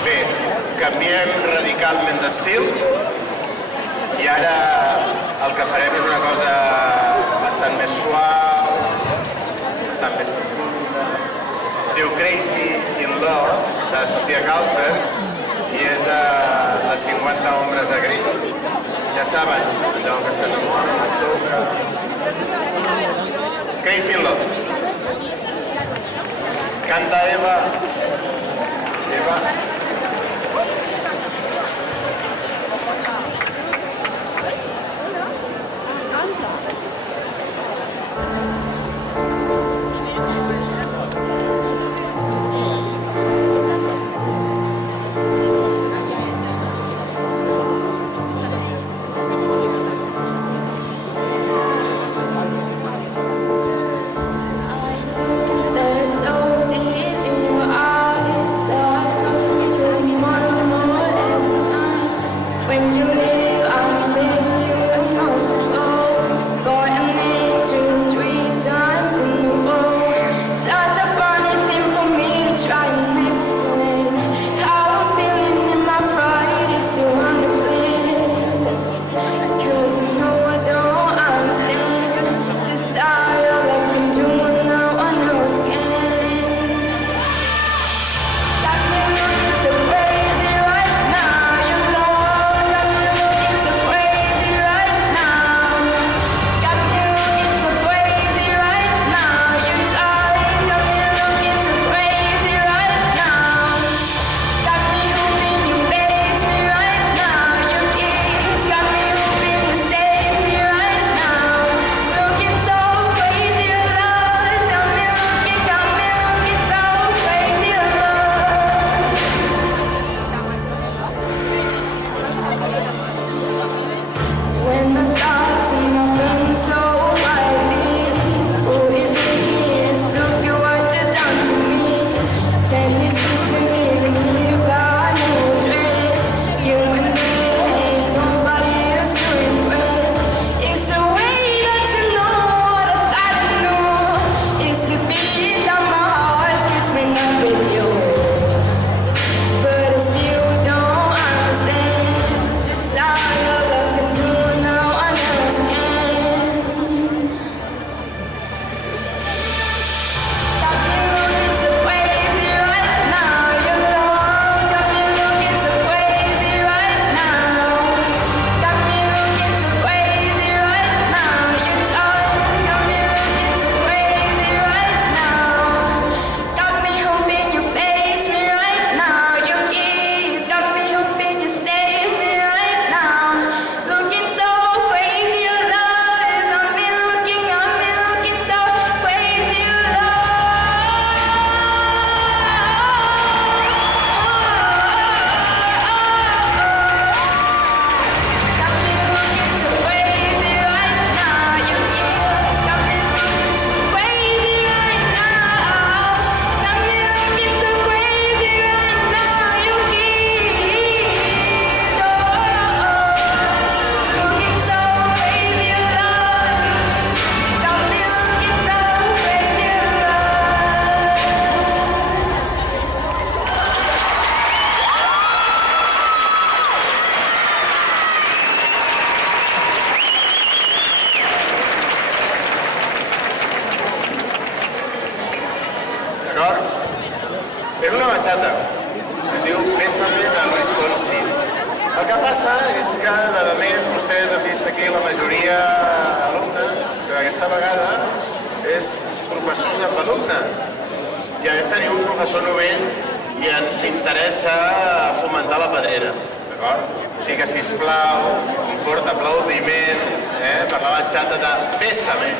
Bé, canviem radicalment d'estil i ara el que farem és una cosa bastant més suau, bastant més profunda. Es diu Crazy in Love, de Sofia Kaufer, i és de les 50 ombres de Grey. Ja saben, allò que s'enamora, es toca... Crazy in Love. Canta Eva. Eva. Stare so deep in your eyes, so I talk to you more and more every time. When you leave, I'm begging you not to go. Going into 3 times in a row. Such a funny thing for me to try and explain. How I'm feeling in my pride is so unexplained. 'Cause I know I don't understand. Desire like we do no one else can. Got me looking so crazy right now. You know, got me looking so crazy right now. Got me looking so crazy right now. Your eyes got me looking so crazy right now. Got me hoping you bait me right now. Your kiss got me hoping to save me right now. Looking so crazy alone. Got me looking so crazy alone. When I talk to my friends so quietly, who it is, look at what you've done to me. Tell me she's leaving here by no dress. You and me, ain't nobody else to impress. It's the way that you know what I thought I knew. It's the beat that my heart gets when I'm with you. But I still don't understand. Desire love can do no one else can. Got me looking so crazy right now. Your love got me looking so crazy right now. Got me looking so crazy right now. Your touch got me looking so crazy right now. Got me hoping you bait me right now. Your kiss got me hoping you save me right now. Looking so crazy alive. Got me looking so crazy alive. Got me looking so crazy right now. Your kiss got me looking so crazy right now. Got me looking so crazy right now. Your kiss, looking so crazy alive. Got me looking so crazy D'acord? És una bachata. Es diu Bésame de Luis Fonsi. El que passa és que, realment, vostès han vist aquí la majoria alumnes, que aquesta vegada és professors amb alumnes. I a més tenim un professor novell i ens interessa fomentar la pedrera. D'acord? O sigui que, sisplau, un fort aplaudiment per la bachata de Bésame.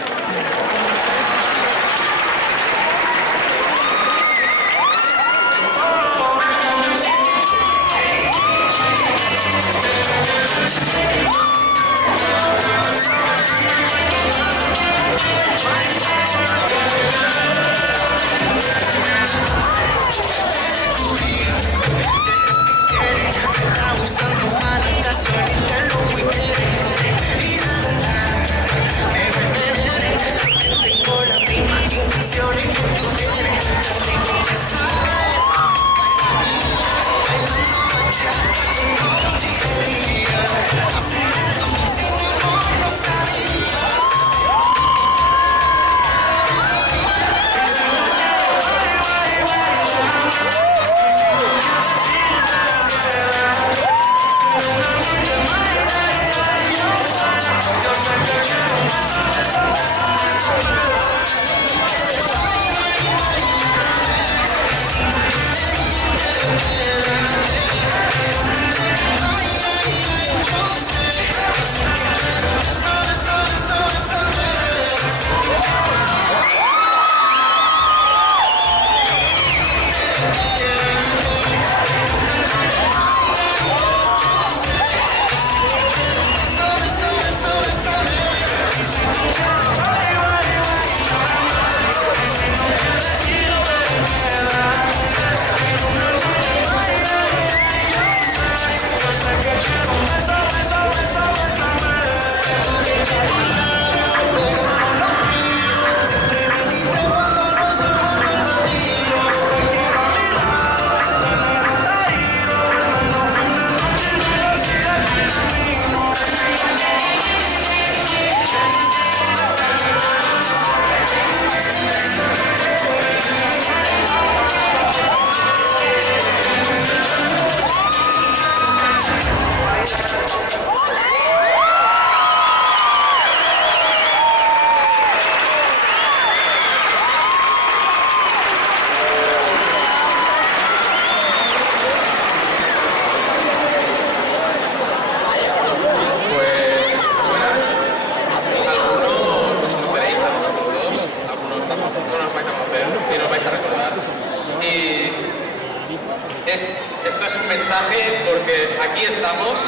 esto es un mensaje porque aquí estamos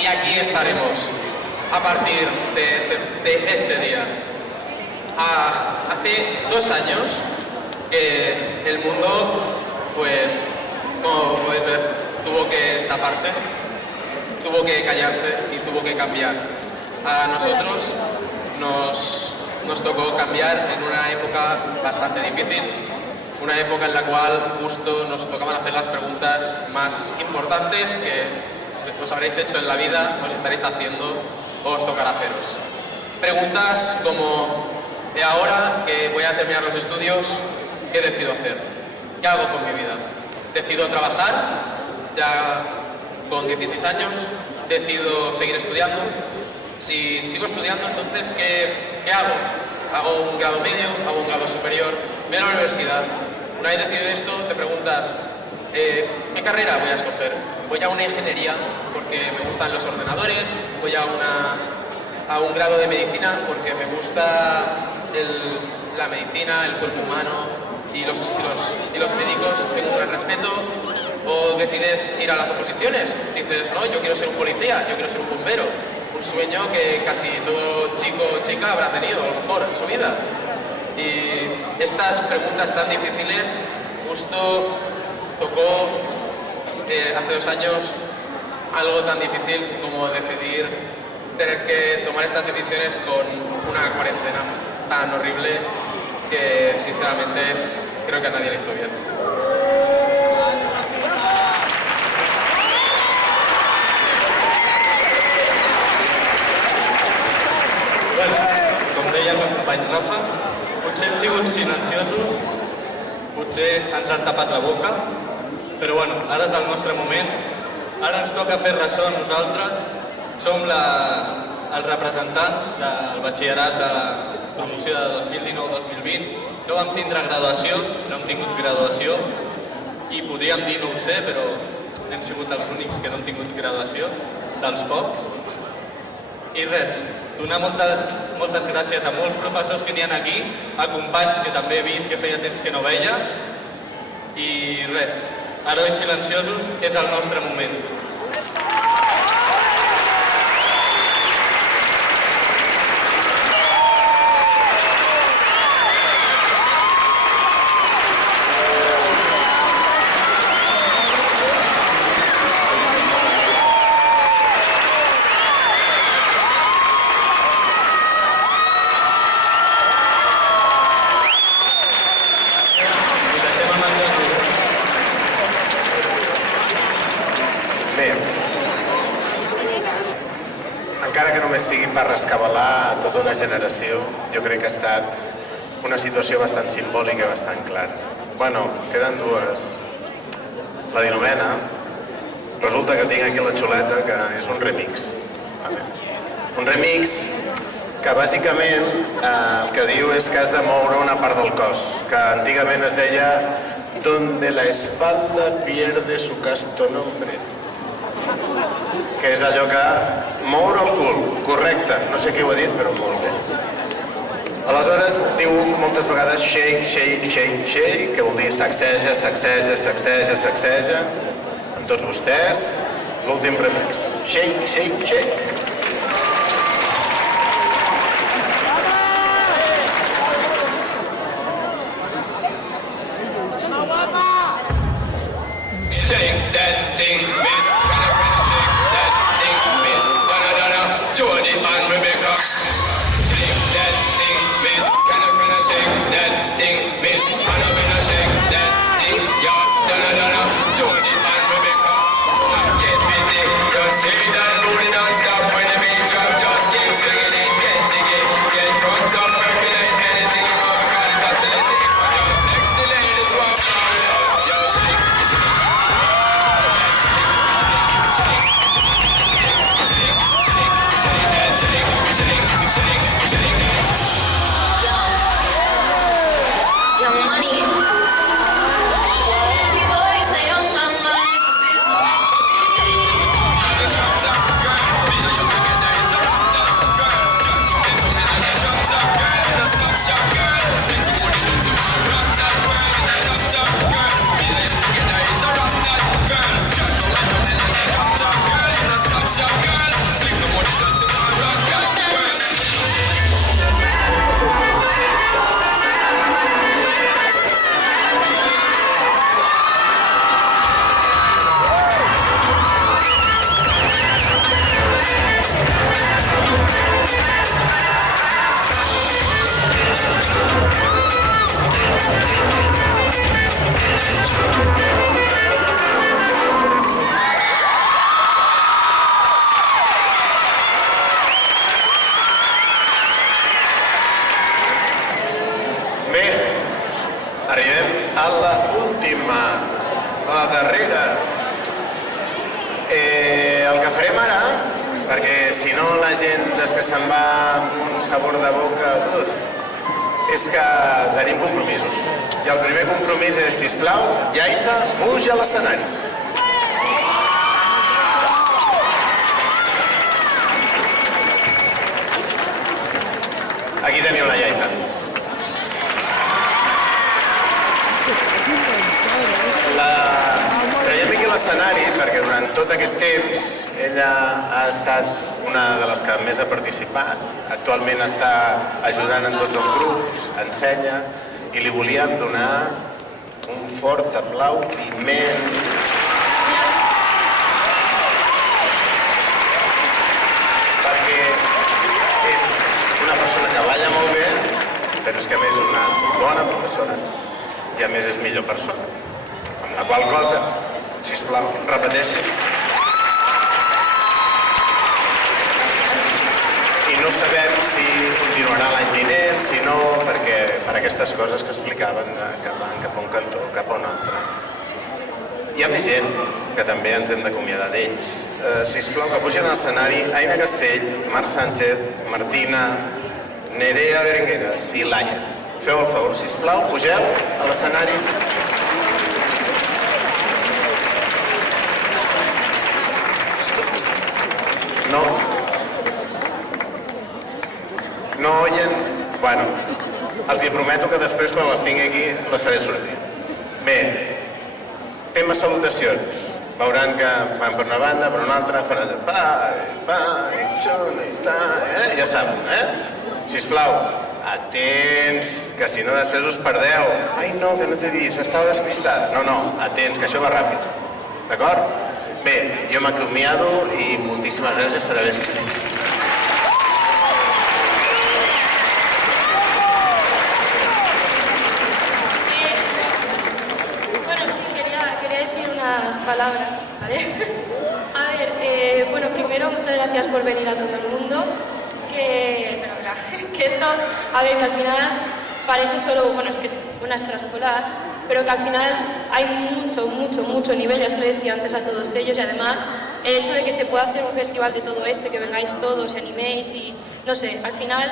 y aquí estaremos a partir de este día. Hace 2 años que el mundo, pues, como podéis ver, tuvo que taparse, tuvo que callarse y tuvo que cambiar. A nosotros nos tocó cambiar en una época bastante difícil, una época en la cual justo nos tocaban hacer las preguntas más importantes que os habréis hecho en la vida, os estaréis haciendo o os tocará haceros. Preguntas como, ¿y ahora que voy a terminar los estudios, qué decido hacer? ¿Qué hago con mi vida? ¿Decido trabajar ya con 16 años? ¿Decido seguir estudiando? Si sigo estudiando, entonces, ¿qué hago? ¿Hago un grado medio? ¿Hago un grado superior? Voy a la universidad. Una vez decidido esto, te preguntas, ¿qué carrera voy a escoger? ¿Voy a una ingeniería porque me gustan los ordenadores? ¿Voy a un grado de medicina porque me gusta la medicina, el cuerpo humano y los médicos? Tengo un gran respeto. ¿O decides ir a las oposiciones? Dices, no, yo quiero ser un policía, yo quiero ser un bombero. Un sueño que casi todo chico o chica habrá tenido, a lo mejor, en su vida. Y estas preguntas tan difíciles justo tocó hace 2 años algo tan difícil como decidir tener que tomar estas decisiones con una cuarentena tan horrible que sinceramente creo que a nadie le hizo bien. Com deia el meu company Rafa, potser hem sigut silenciosos, potser ens han tapat la boca, però bueno, ara és el nostre moment, ara ens toca fer ressò a nosaltres, som els representants del batxillerat de la promoció de 2019-2020, no vam tindre graduació, no hem tingut graduació, i podríem dir, no ho sé, però hem sigut els únics que no hem tingut graduació, dels pocs. I res, donar moltes gràcies a molts professors que n'hi ha aquí, a companys que també he vist que feia temps que no veia, i res, herois silenciosos és el nostre moment. Encara que només sigui per rescabalar tota una generació, jo crec que ha estat una situació bastant simbòlica i bastant clara. Bueno, queden 2. La 19ena, resulta que tinc aquí la xuleta, que és un remix. Un remix que bàsicament el que diu és que has de moure una part del cos, que antigament es deia «Donde la espalda pierde su casto nombre», que és allò que moure el cul, correcte, no sé qui ho ha dit, però molt bé. Aleshores, diu moltes vegades shake, shake, shake, shake, que vol dir sacseja, sacseja, sacseja, sacseja. Amb tots vostès, l'últim remix. Shake, shake, shake. Shake that thing, miss. Shake that thing, miss. Jody and Rebecca. Shake that thing, miss. Shake that thing, miss. Shake that thing, yeah. Jody and Rebecca. Get busy, just shake that booty non-stop when perquè si no la gent després se'n va amb un sabor de boca, és que tenim compromisos. I el primer compromís és, sisplau, Yaiza, puja a l'escenari. Aquí teniu la Yaiza. Traiem aquí l'escenari perquè durant tot aquest temps ella ha estat una de les que més ha participat. Actualment està ajudant en tots els grups, ensenya, i li volíem donar un fort aplaudiment. Perquè és una persona que balla molt bé, però és que a més és una bona professora i a més és millor persona. Amb la qual cosa, sisplau, repeteixi. I no sabem si continuarà l'any vinent, si no, perquè per aquestes coses que explicaven que van cap a un cantó, cap a un altre. Hi ha més gent que també ens hem d'acomiadar d'ells. Sisplau, que pugin a l'escenari Aina Castell, Marc Sánchez, Martina, Nerea Berengueres i Laia. Feu el favor, sisplau, pugeu a l'escenari. No oyen? Bueno, els hi prometo que després, quan les tingui aquí, les faré sortir. Bé, tema salutacions. Veuran que van per una banda, per una altra, faran ja saben, Sisplau, atents, que si no després us perdeu. Ai, no, que no t'he vist, estava despistada. No, atents, que això va ràpid. D'acord? Bé, jo m'acomiado i moltíssimes gràcies per haver assistit. Palabras, ¿vale? A ver, bueno, primero muchas gracias por venir a todo el mundo, que esto, a ver, que al final parece solo, bueno, es que es una extraescolar, pero que al final hay mucho nivel, ya se lo decía antes a todos ellos, y además el hecho de que se pueda hacer un festival de todo esto, que vengáis todos y animéis y, no sé, al final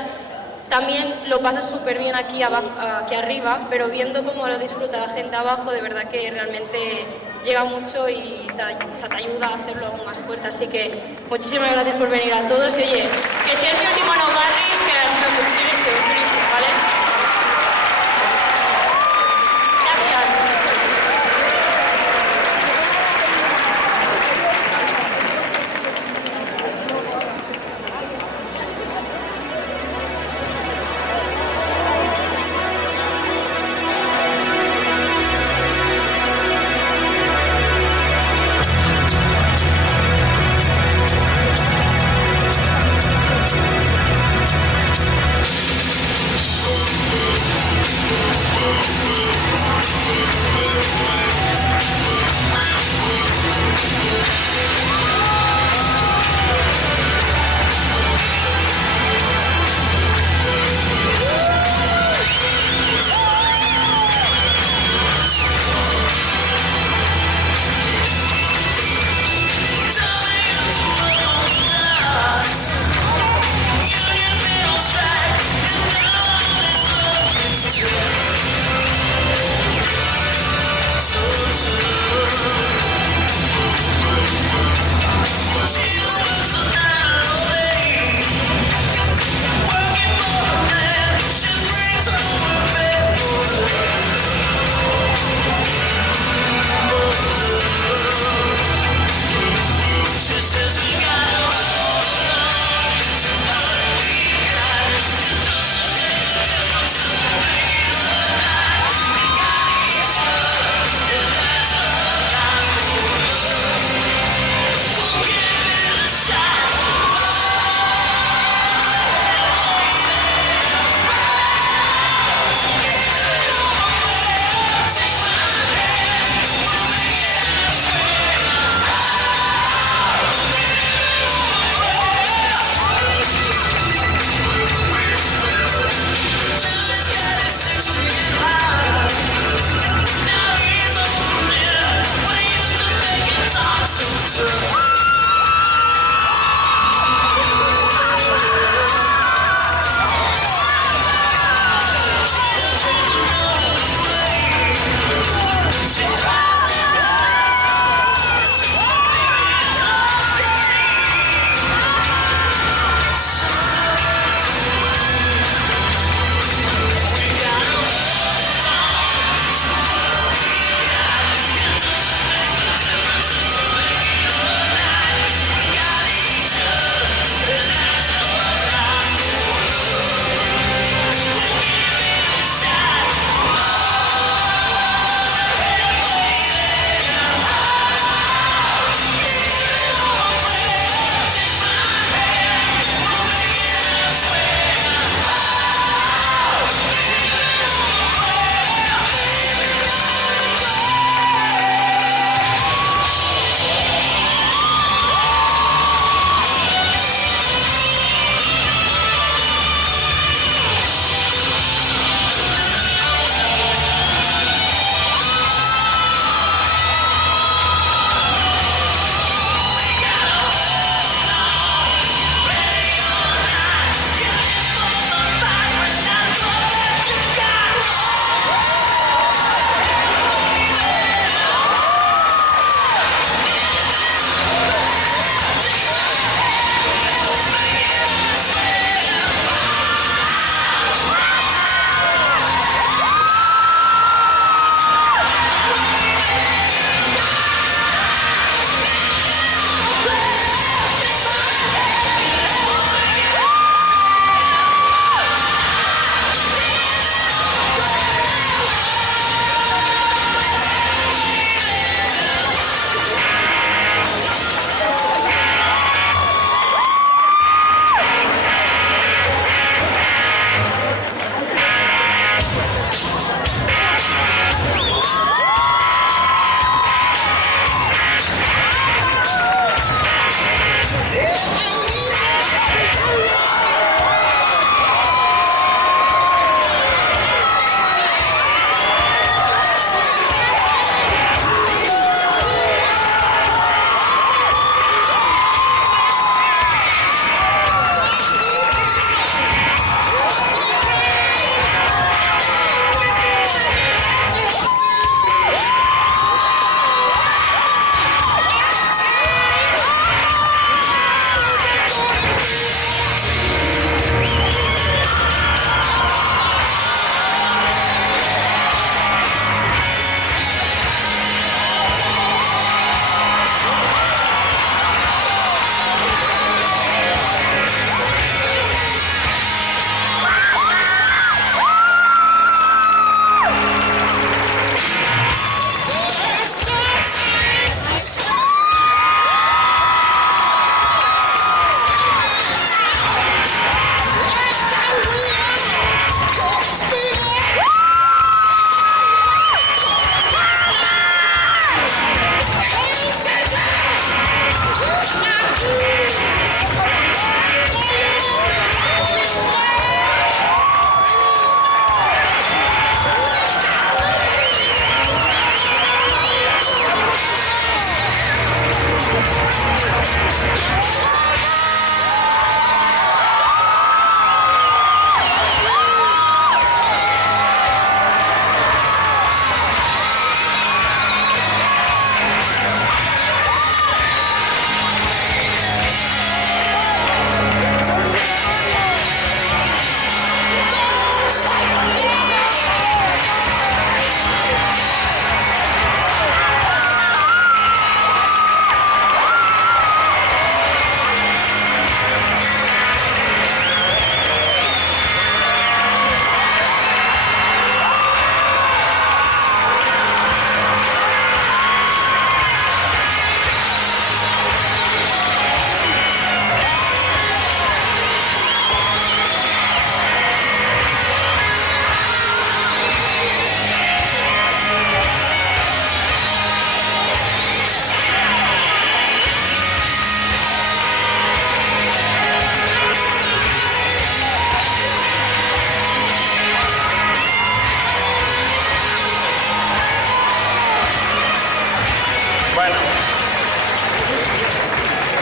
también lo pasas súper bien aquí arriba, pero viendo cómo lo disfruta la gente abajo, de verdad que realmente llega mucho y te ayuda a hacerlo aún más fuerte. Así que muchísimas gracias por venir a todos. Y oye, que si es mi último no barris, que ha sido muchísimo, ¿vale? Gracias.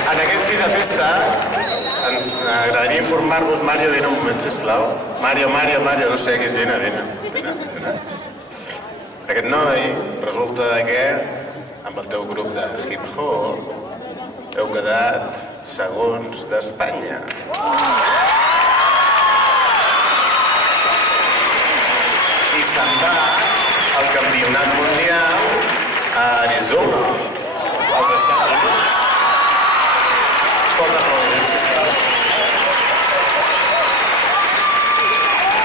En aquest fi de festa ens agradaria informar-vos, Mario, vine un moment, sisplau. Mario, no sé qui és, vine. Aquest noi resulta que amb el teu grup de hip-hop heu quedat segons d'Espanya. I se'n va al campionat mundial a Arizona, als Estats Units. Pot aplaudir, sisplau.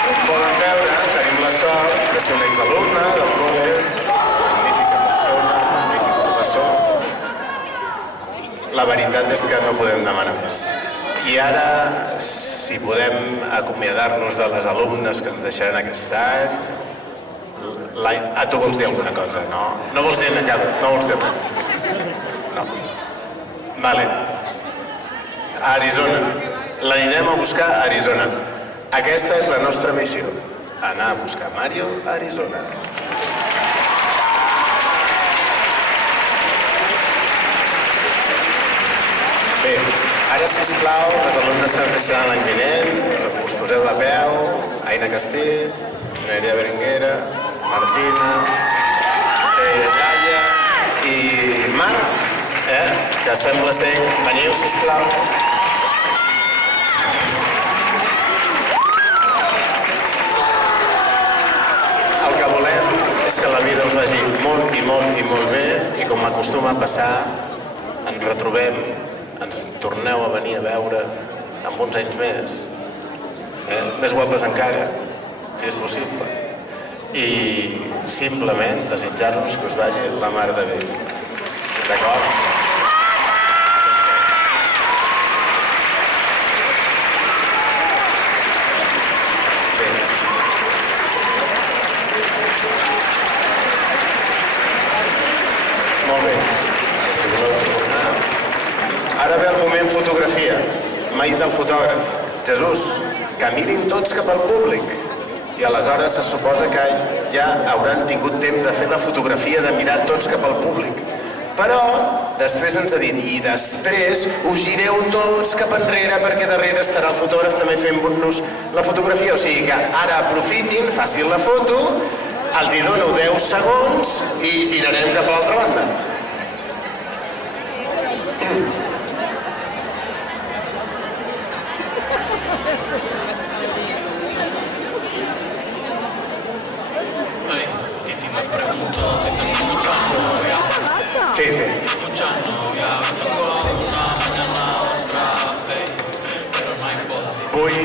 Com poden veure, tenim la sort de ser un exalumne del col·le, magnífica persona, magnífic professor. La veritat és que no podem demanar més. I ara, si podem acomiadar-nos de les alumnes que ens deixaran aquest any... tu vols dir alguna cosa, no? No vols dir res? No vols dir res? No. Vale. A Arizona. L'anirem a buscar a Arizona. Aquesta és la nostra missió. Anar a buscar Mario a Arizona. Bé, ara, sisplau, les alumnes que ens deixaran l'any vinent, us poseu de peu, Aina Castell, Nerea Berenguera, Martina, Laia i Marc, que sembla ser... Veniu, sisplau. El que volem és que la vida us vagi molt i molt i molt bé i com acostuma a passar, ens retrobem, ens torneu a venir a veure amb uns anys més, més guapes encara, si és possible. I simplement desitjar-vos que us vagi la mar de bé. D'acord? Bé. Molt bé. Si voleu tornar. Ara ve el moment fotografia. M'ha dit el fotògraf. Jesús, que mirin tots cap al públic. I aleshores se suposa que ja hauran tingut temps de fer la fotografia de mirar tots cap al públic. Però després ens ha dit, i després us gireu tots cap enrere perquè darrere estarà el fotògraf també fent-nos la fotografia. O sigui que ara aprofitin, facin la foto, els hi dono 10 segons i girarem cap a l'altra banda. Sí, sí. Vull